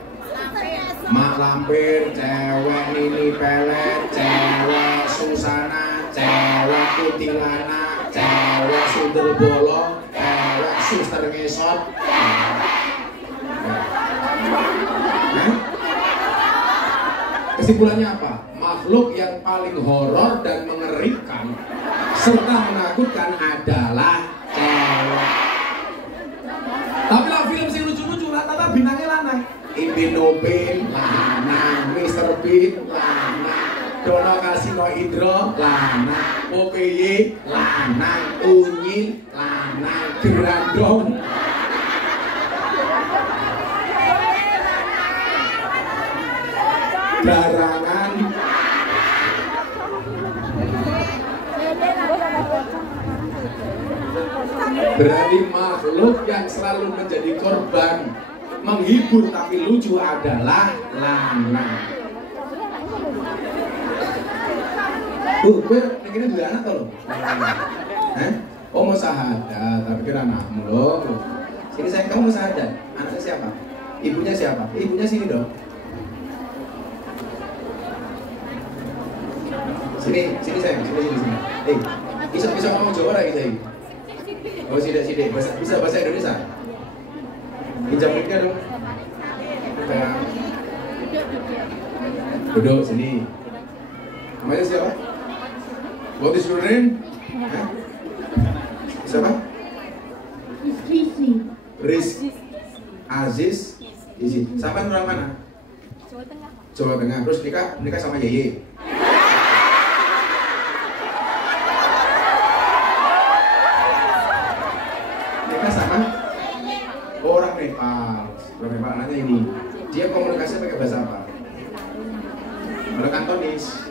Mak Lampir, cewek Nini Pelet, cewek Susana, cewek Kutilana, cewek Sundel Bolong, cewek Suster Ngesot. Kesimpulannya apa? Makhluk yang paling horor dan mengerikan serta menakutkan adalah cewek. Tapi lah film sing lucu-lucu rata-rata bintangnya lanang. Ipin Upin lanang, Mr. Bean lanang, Dono Kasino Indro lanang, OPY lanang, Unyil lanang, Gerandong. Garangan. Berarti makhluk yang selalu menjadi korban menghibur tapi lucu adalah lanang. Gue ini dua anak loh. Oh mau sahadat, tapi kira anakmu loh. Sini sayang, kamu mau sahadat. Anaknya siapa? Ibunya siapa? Ibunya sini dong. Sini sayang, sini. Bisa ngomong Jawa lagi sayang. Oh sidik, bisa bahasa Indonesia. Pinjam mic-nya dong. Duduk sini. Namanya siapa? What is your name? Siapa? Riz Aziz Izi. Sampai orang mana? Jawa Tengah. Terus nikah sama Yeye. Nikah sama orang Nepal. Orang Nepal anaknya ini. Dia komunikasi pakai bahasa apa? Orang Kantonis.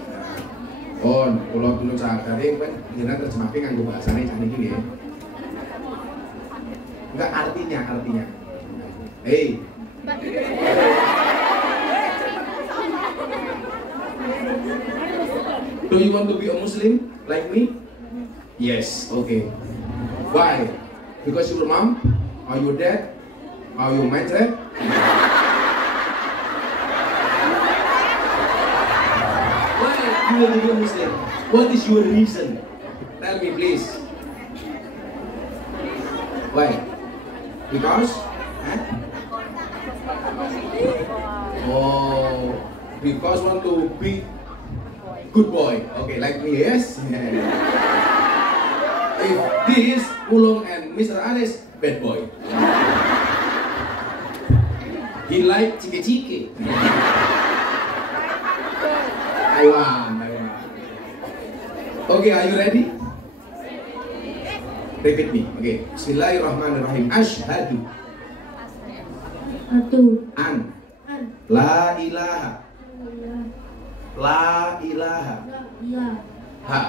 Oh, kalau dulu sadari kan jenengan terjemahke nganggo bahasane jane iki nggih. Enggak artinya. Hey. Do you want to be a Muslim like me? Yes, okay. Why? Because your mom, or your dad, or your married? You want to be a Muslim? What is your reason? Tell me please. Why? Because? Oh, because want to be good boy. Okay, like me, yes? If this Ulung and Mr. Aris, bad boy. He like cike-cike. Taiwan. Okay, are you ready? Repeat me. Okay. Bismillahirrahmanirrahim. Ashhadu an la ilaha ha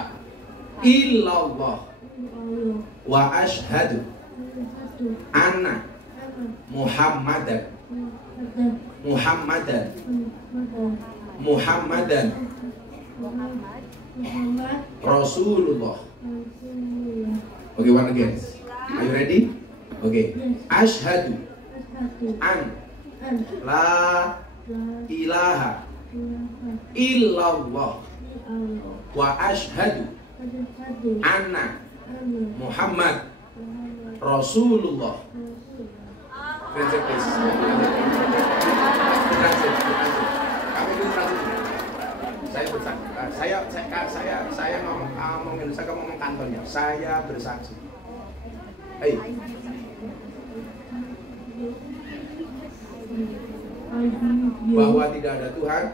illallah wa ashhadu anna Muhammadan Rasulullah. Okay, one again. Are you ready? Okay. Ashhadu an la ilaha illallah wa ashhadu anna Muhammad Rasulullah. Translate please. Translate. Kami dulu translate. Saya ngomong Indonesia, kamu ngomong kantornya. Saya bersaksi. Hey. Bahwa tidak ada Tuhan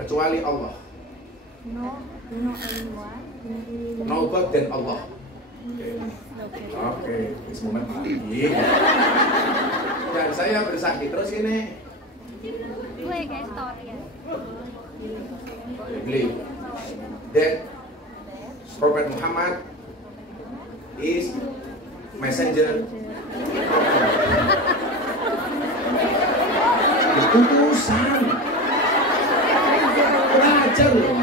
kecuali Allah. No God than Allah. Oke, this moment tinggi. Dan saya bersaksi terus ini. Gue kayak story ya. Believe that Prophet Muhammad is messenger. Utusan. Belajar loh.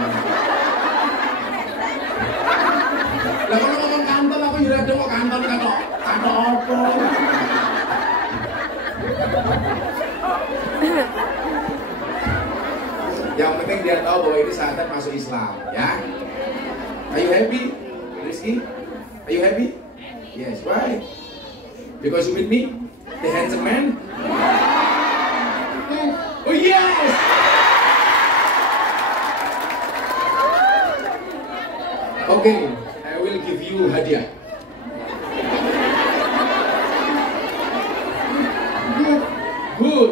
Lah kalau ngomong kantor aku juga ada mau kantor kantor apa? Yang penting dia tahu bahwa ini saatnya masuk Islam, ya. Are you happy, Rizky? Are you happy? Yes. Why? Because you with me, the handsome man. Oh yes. Okay, I will give you hadiah. Good.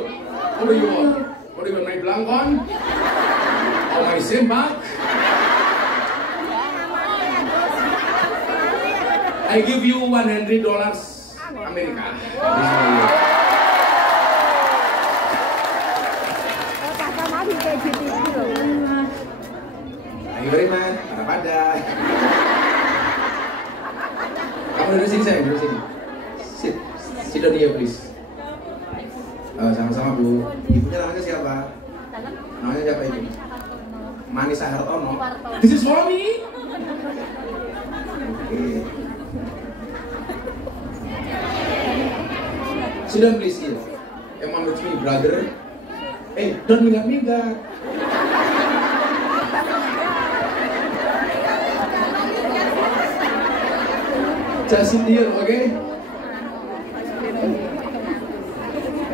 What do you want? What do you want? My belangkon? Or my sempak? I give you $100 Amerika. Thank you very much. Pada. Kamu duduk sini sayang, duduk sini. Sit down here please. Sama-sama Bu. Ibunya namanya siapa? Namanya siapa ibu? Manisa Hartono. This is for me. Okay. Sit down please here. Emang with me brother. Don't minggat-minggat. Just sit here, okay?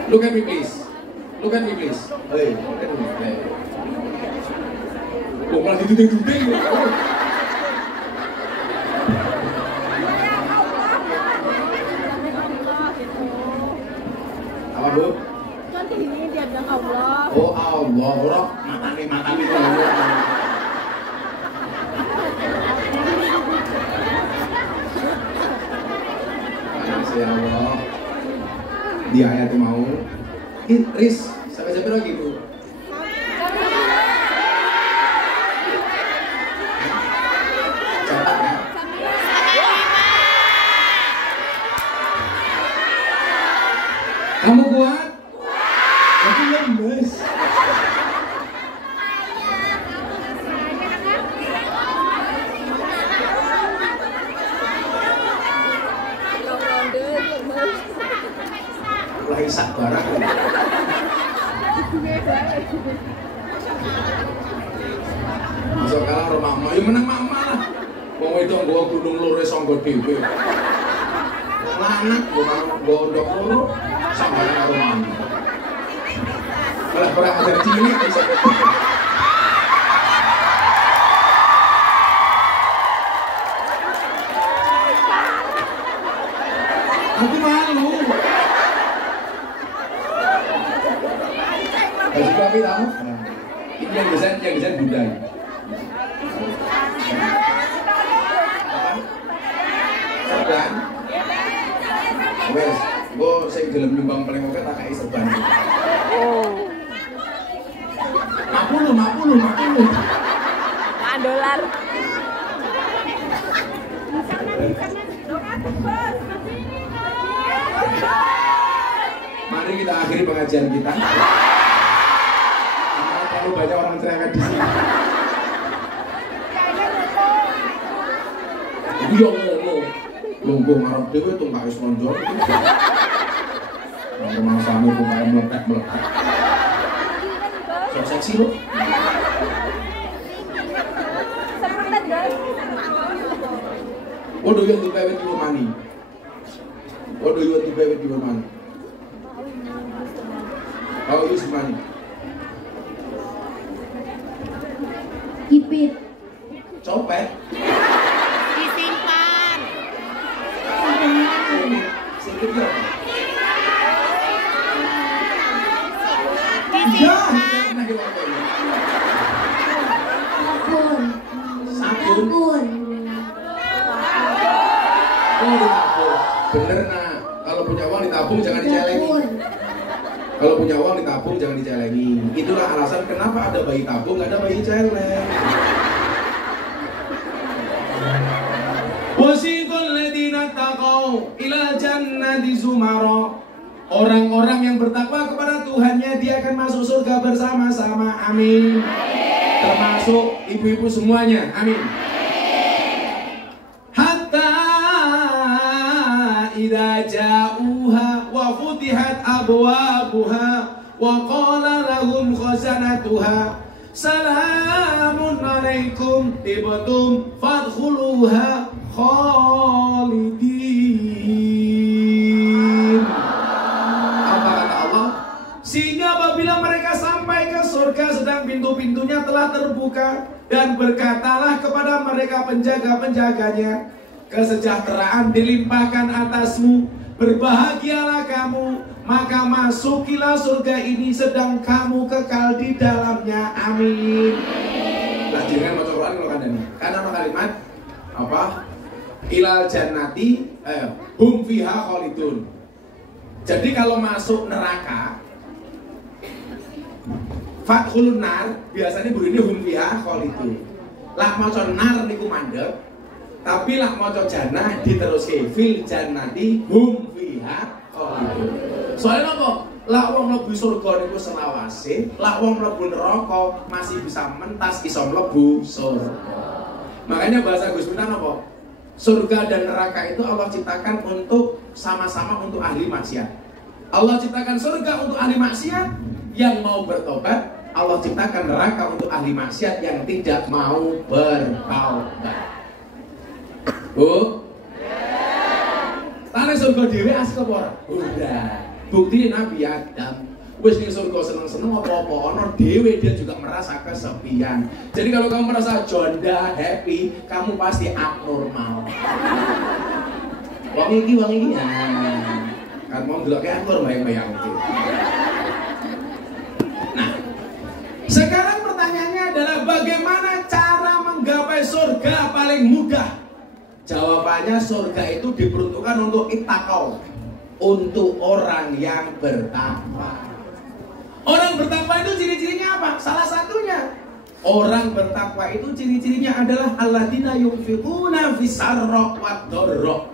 Look at me please. Look at me please. Hey, look at me. Hey. Oh, malah dituding-tuding. Apa Bu? Contoh ini dia bilang Allah. Oh Allah, orang matani itu. Ya Allah, di ayat mau Riz, sampai siapa lagi Bu? Catat ya. Kamu kuat? Aku lemes. Lagi sak barang. Masuk kalah karo mama, ya menang mama lah. Wong itu nggawa gunung loro sanggo dhewe. Lanang gondok loro sampeyan karo mama. Malah kurang ajar cilik bisa. Aku malu. Baju papi tahu? Ini yang desain Bunda. Serban. Wes, gua sing gelem nyumbang paling oke tak kai serban. Oh. 50. $5. Mari kita akhiri pengajian kita. Karena terlalu banyak orang teriakan di sini. Iya lo ngarep dhewe tuh gak wis lonjor. Nang mangsane kok kae meletek. Sok seksi lo. What do you want to pay with your money? What do you want to pay with your money? How use money? Ipit. Copet. Disimpan. Sedikit ya. Disimpan. Sabun. Oh, ditabung. Bener nak. Kalau punya uang ditabung jangan dicelengi. Kalau punya uang ditabung jangan dicelengi. Itulah alasan kenapa ada bayi tabung, nggak ada bayi celeng. Wasiqal ladzina taqau ilal jannati zumara. Orang-orang yang bertakwa kepada Tuhannya dia akan masuk surga bersama-sama. Amin. Termasuk ibu-ibu semuanya. Amin. Idza ja'uha wa futihat abwabuha wa qala lahum khazanatuha salamun alaikum tibtum fadkhuluha khalidin. Apa kata Allah? Sehingga apabila mereka sampai ke surga sedang pintu-pintunya telah terbuka dan berkatalah kepada mereka penjaga-penjaganya, kesejahteraan dilimpahkan atasmu, berbahagialah kamu, maka masukilah surga ini sedang kamu kekal di dalamnya. Amin. Nah, jangan baca Quran kalau kandani. Karena ada kalimat apa? Ilal jannati hum fiha khalidun. Jadi kalau masuk neraka fathulun nar biasanya bunyinya hum fiha khalidun. Lah maca nar niku mandeg. Tapi lah maca jannah diteruske fil jannati hum fiha khalidun. Soalnya apa? Lah wong mlebu surga niku selawase, lah wong mlebu neraka masih bisa mentas iso mlebu surga. Makanya bahasa Gus Miftah apa? Surga dan neraka itu Allah ciptakan untuk sama-sama untuk ahli maksiat. Allah ciptakan surga untuk ahli maksiat yang mau bertobat, Allah ciptakan neraka untuk ahli maksiat yang tidak mau bertaubat. Bu, tane surga dhewe asik apa ora? Udah. Bukti Nabi Adam wis ning surga seneng-seneng apa-apa ana dhewe dia juga merasa kesepian. Jadi kalau kamu merasa jonda, happy, kamu pasti abnormal. Wong iki ya. Kan mau ndelok kayak aktor bayang-bayang iki. Nah, sekarang pertanyaannya adalah bagaimana cara menggapai surga paling mudah? Jawabannya surga itu diperuntukkan untuk ittaqau, untuk orang yang bertakwa. Orang bertakwa itu ciri-cirinya apa? Salah satunya orang bertakwa itu ciri-cirinya adalah alladzina yunfiquna fis-sarra wad-dharra.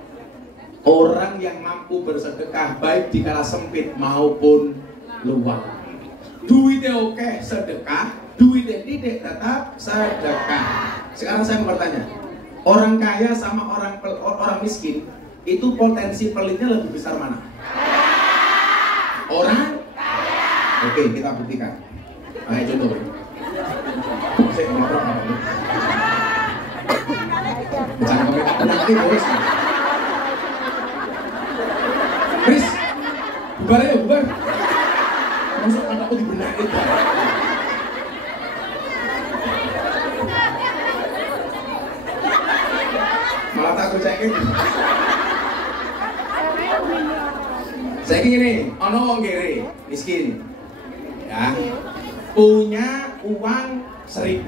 Orang yang mampu bersedekah baik di kala sempit maupun luang. Duitnya oke sedekah, duitnya tidak tetap sedekah. Sekarang saya mau bertanya, orang kaya sama orang miskin itu potensi pelitnya lebih besar mana? Orang kaya. Oke, kita buktikan. Ayo contoh. Saya ngobrol apa? Jangan komentar nanti bos. Chris, bubar ya bubar. Masuk anakku dibenarin. Malah tak kucekin. Saya gini, ono wong kere, miskin. Ya. Punya uang 1.000,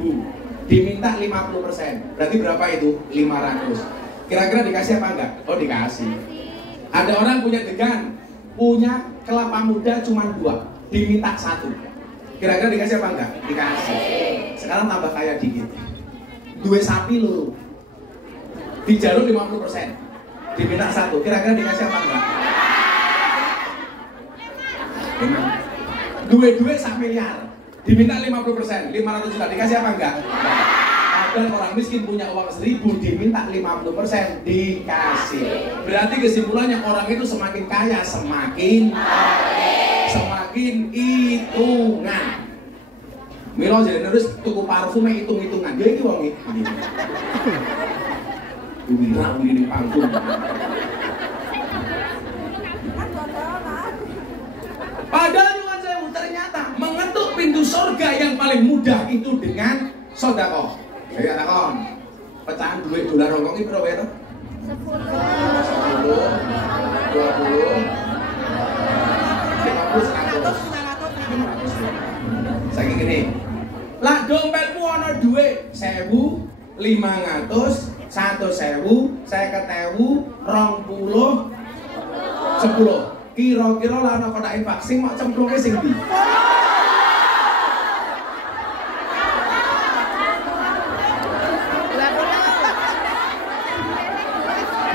diminta 50%. Berarti berapa itu? 500. Kira-kira dikasih apa enggak? Oh, dikasih. Ada orang punya degan, punya kelapa muda cuma 2, diminta 1. Kira-kira dikasih apa enggak? Dikasih. Sekarang tambah kaya dikit. 2 sapi loro. Dijalur 50%. Diminta 1. Kira-kira dikasih apa enggak? Duit 1 miliar. Diminta 50%, 500 juta. Dikasih apa enggak? Padahal orang miskin punya uang 1.000, diminta 50%, dikasih. Berarti kesimpulannya orang itu semakin kaya, semakin hitungan. Milo jadi terus tuku parfumnya hitung-hitungan. Dia ini wong iki. Wira ini panggung. Padahal nyuwun sewu, ternyata mengetuk pintu surga yang paling mudah itu dengan sedekah. Ya takon. Pecahan duit dolar Hongkong iki piro wae to? 10, 20, 50, 100. Saiki gini. Lah dompetmu ana duit 1.000, 500, 100.000, 50.000, 20, 10. Kira-kira lah ana kotakin vaksin mak cemplunge sing ndi?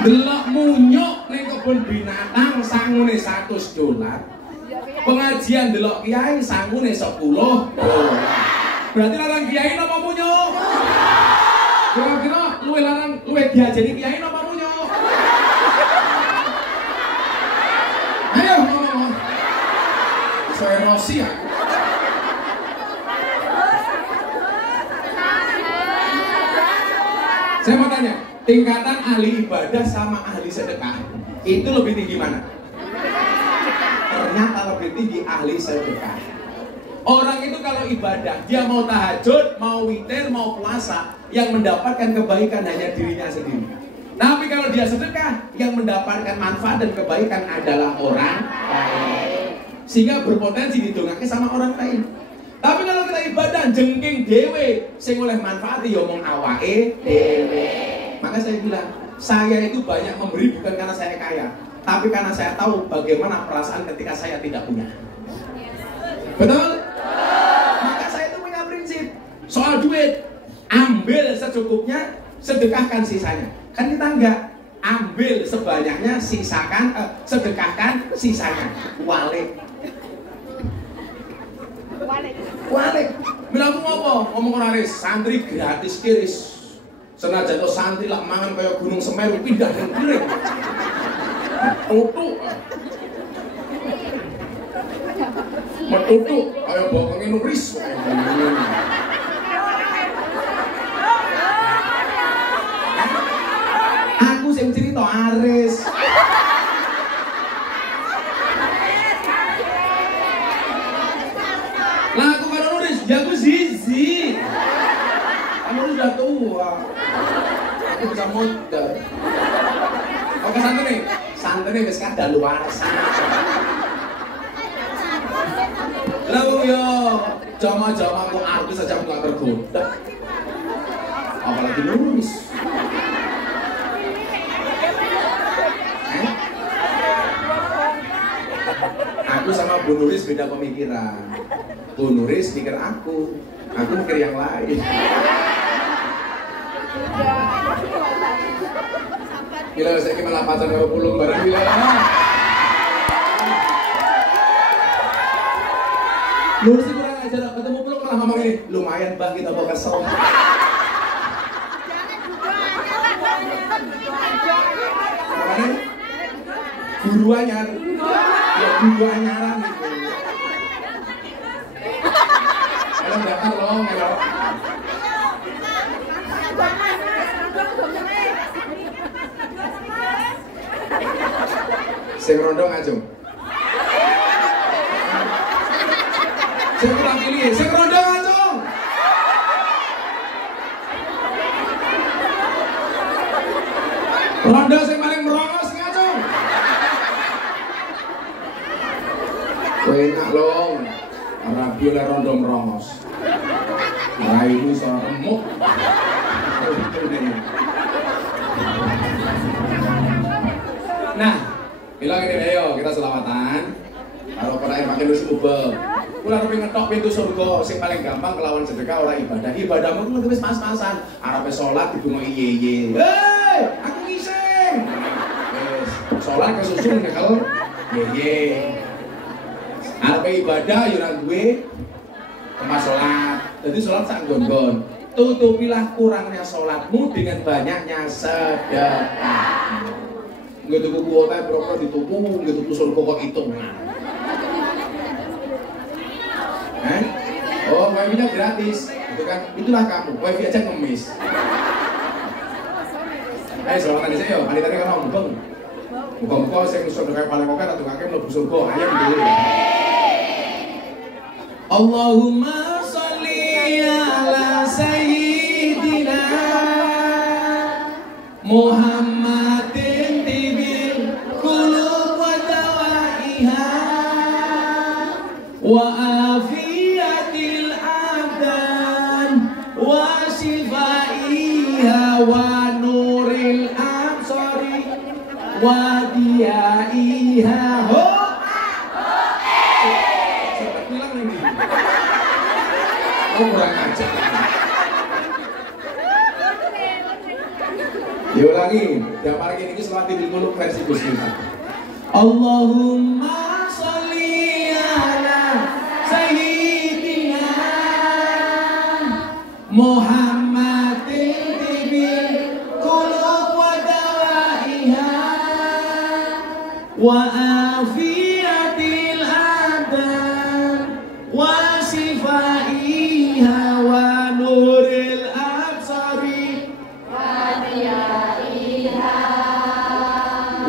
Delok munyuk ning kebun binatang sangune $100. Pengajian delok kiai sangune $10. Berarti larang kiai napa munyuk? Kira-kira luwih diajeni kiai napa munyuk? Ayo ngomong. Saya emosi ya. Saya mau tanya, tingkatan ahli ibadah sama ahli sedekah itu lebih tinggi mana? Ternyata lebih tinggi ahli sedekah. Orang itu kalau ibadah, dia mau tahajud, mau witir, mau puasa, yang mendapatkan kebaikan hanya dirinya sendiri. Tapi kalau dia sedekah, yang mendapatkan manfaat dan kebaikan adalah orang lain. Sehingga berpotensi didongake sama orang lain. Tapi kalau kita ibadah jengking dewe, sing oleh manfaat ya omong awake dewe. Maka saya bilang, saya itu banyak memberi bukan karena saya kaya, tapi karena saya tahu bagaimana perasaan ketika saya tidak punya. Betul? Maka saya itu punya prinsip soal duit, ambil secukupnya, sedekahkan sisanya. Kan kita enggak, ambil sebanyaknya, sisakan, sedekahkan sisanya. Walik. Bilang apa? Ngomong orang ris, santri gratis kiris. Senajan to santri lah mangan kaya gunung Semeru pindah dan kirim. Metutu, ayo bokongin nuris. Aku sing cerita Aris. Lah aku karo nuris, ya aku zizi. Kamu udah tua. Aku bisa modal. Oke santri, santri wis kadaluwarsa. Lalu yo, jama-jama aku artis aja aku gak tergoda. Apalagi nulis. Aku sama Bu Nuris beda pemikiran. Bu Nuris mikir aku mikir yang lain. Gila saya malah pacar sama pulung bareng gila. Nuris kurang ajar, ketemu pulung malah ngomong ini, lumayan bang kita bawa kesel. Guru anyar, ya guru anyaran gitu. Kalau nggak tolong, kalau sing rondong ajung. Sing kurang pilih, sing rondong ajung. Rondo sing paling merongos ngajung. enak loh. Rabi oleh rondo merongos. Raimu soal remuk. Nah, bilang ini ayo kita selawatan. Kalau pernah pakai lusi ubah. Kula arep ngetok pintu surga sing paling gampang kelawan sedekah ora ibadah. Ibadahmu kudu wis pas-pasan. Arepe salat dibungoki ye-ye. Hei, aku ngising. Wis, salat kesusun nyekel ye-ye. Arepe ibadah ya ora duwe tempat salat. Jadi salat sak nggon-nggon. Tutupilah kurangnya salatmu dengan banyaknya sedekah. Nggak tuku kuota berapa dituku, nggak tuku surga kok hitungan. Oh, wifi-nya gratis, itu kan? Itulah kamu, wifi aja ngemis. Ayo selawatan di sini yo, kali tadi kan ngomong. Muka-muka saya ngusur dengan paling kokek atau kakek mlebu surga, ayo dulu. Allahumma sholli ala sayyidina Muhammadin tibil qulub wa dawaiha wa afiyatil abdan wa shifaiha wa nuril absari wa diyaiha. Ho bilang ini oh kurang ajar. Diulangi, dan pagi ini selawat di Qulub versi Gus Miftah. Allahumma sholli ala sayyidina Muhammadin tibil qulub wa dawaiha wa afiyatil abdan wa shifaiha wa nuril absari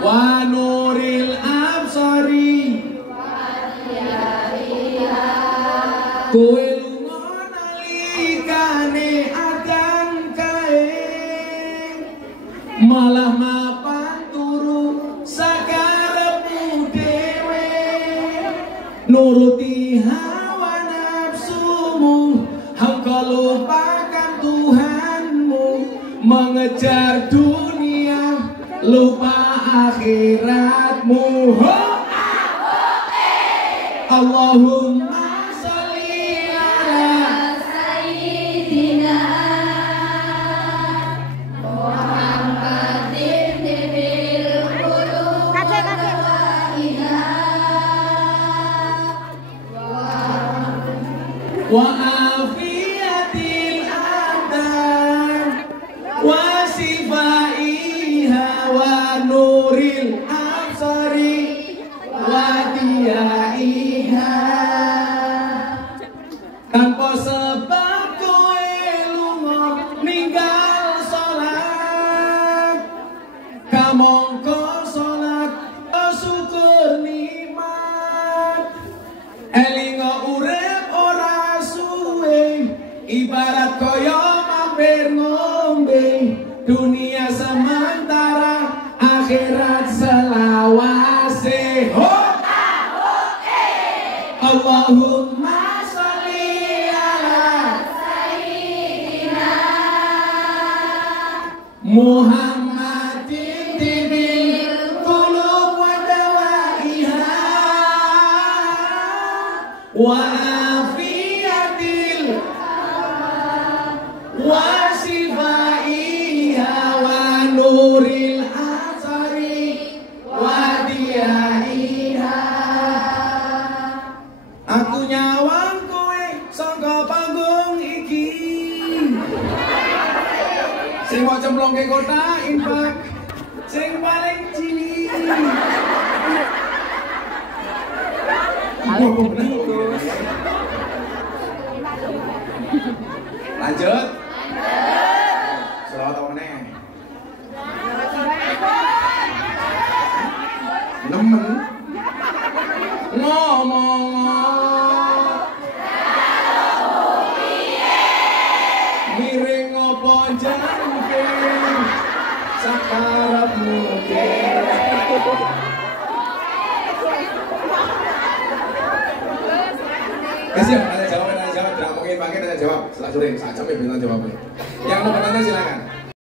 wa nuril absari kowe lunga nalikane adan kae malah mapan turu sakarepmu dhewe nuruti hawa nafsumu engkau lupakan Tuhanmu mengejar dunia lupa akhiratmu. Allahumma sholli ala sayyidina Muhammadin tibil qulub wa dawaiha wa afiyatil abdan wa shifaiha wa nuril absari wa diyaiha. Tanpa sebab kowe lunga ninggal salat, kamangka salat syukur nikmat. Elinga urip ora suwe ibarat kaya mampir ngombe, dunia sementara akhirat selawase. Allahumma sholli ala sayyidina Muhammadin tibil qulub wa dawaiha wa afiyatil wa shifaiha wa nuril asari wa diyaiha. Aku nyawang kowe sangka panggung iki sing mau cemplongke kota infak sing paling cilik. Lanjut. Selawat apa meneh? Nemen ngomong miring apa jangkir sakarepmu Siap, tanya jawab, tidak mungkin pakai tanya jawab. Setelah sore, saat jam tanya jawabnya. Yang mau bertanya silakan.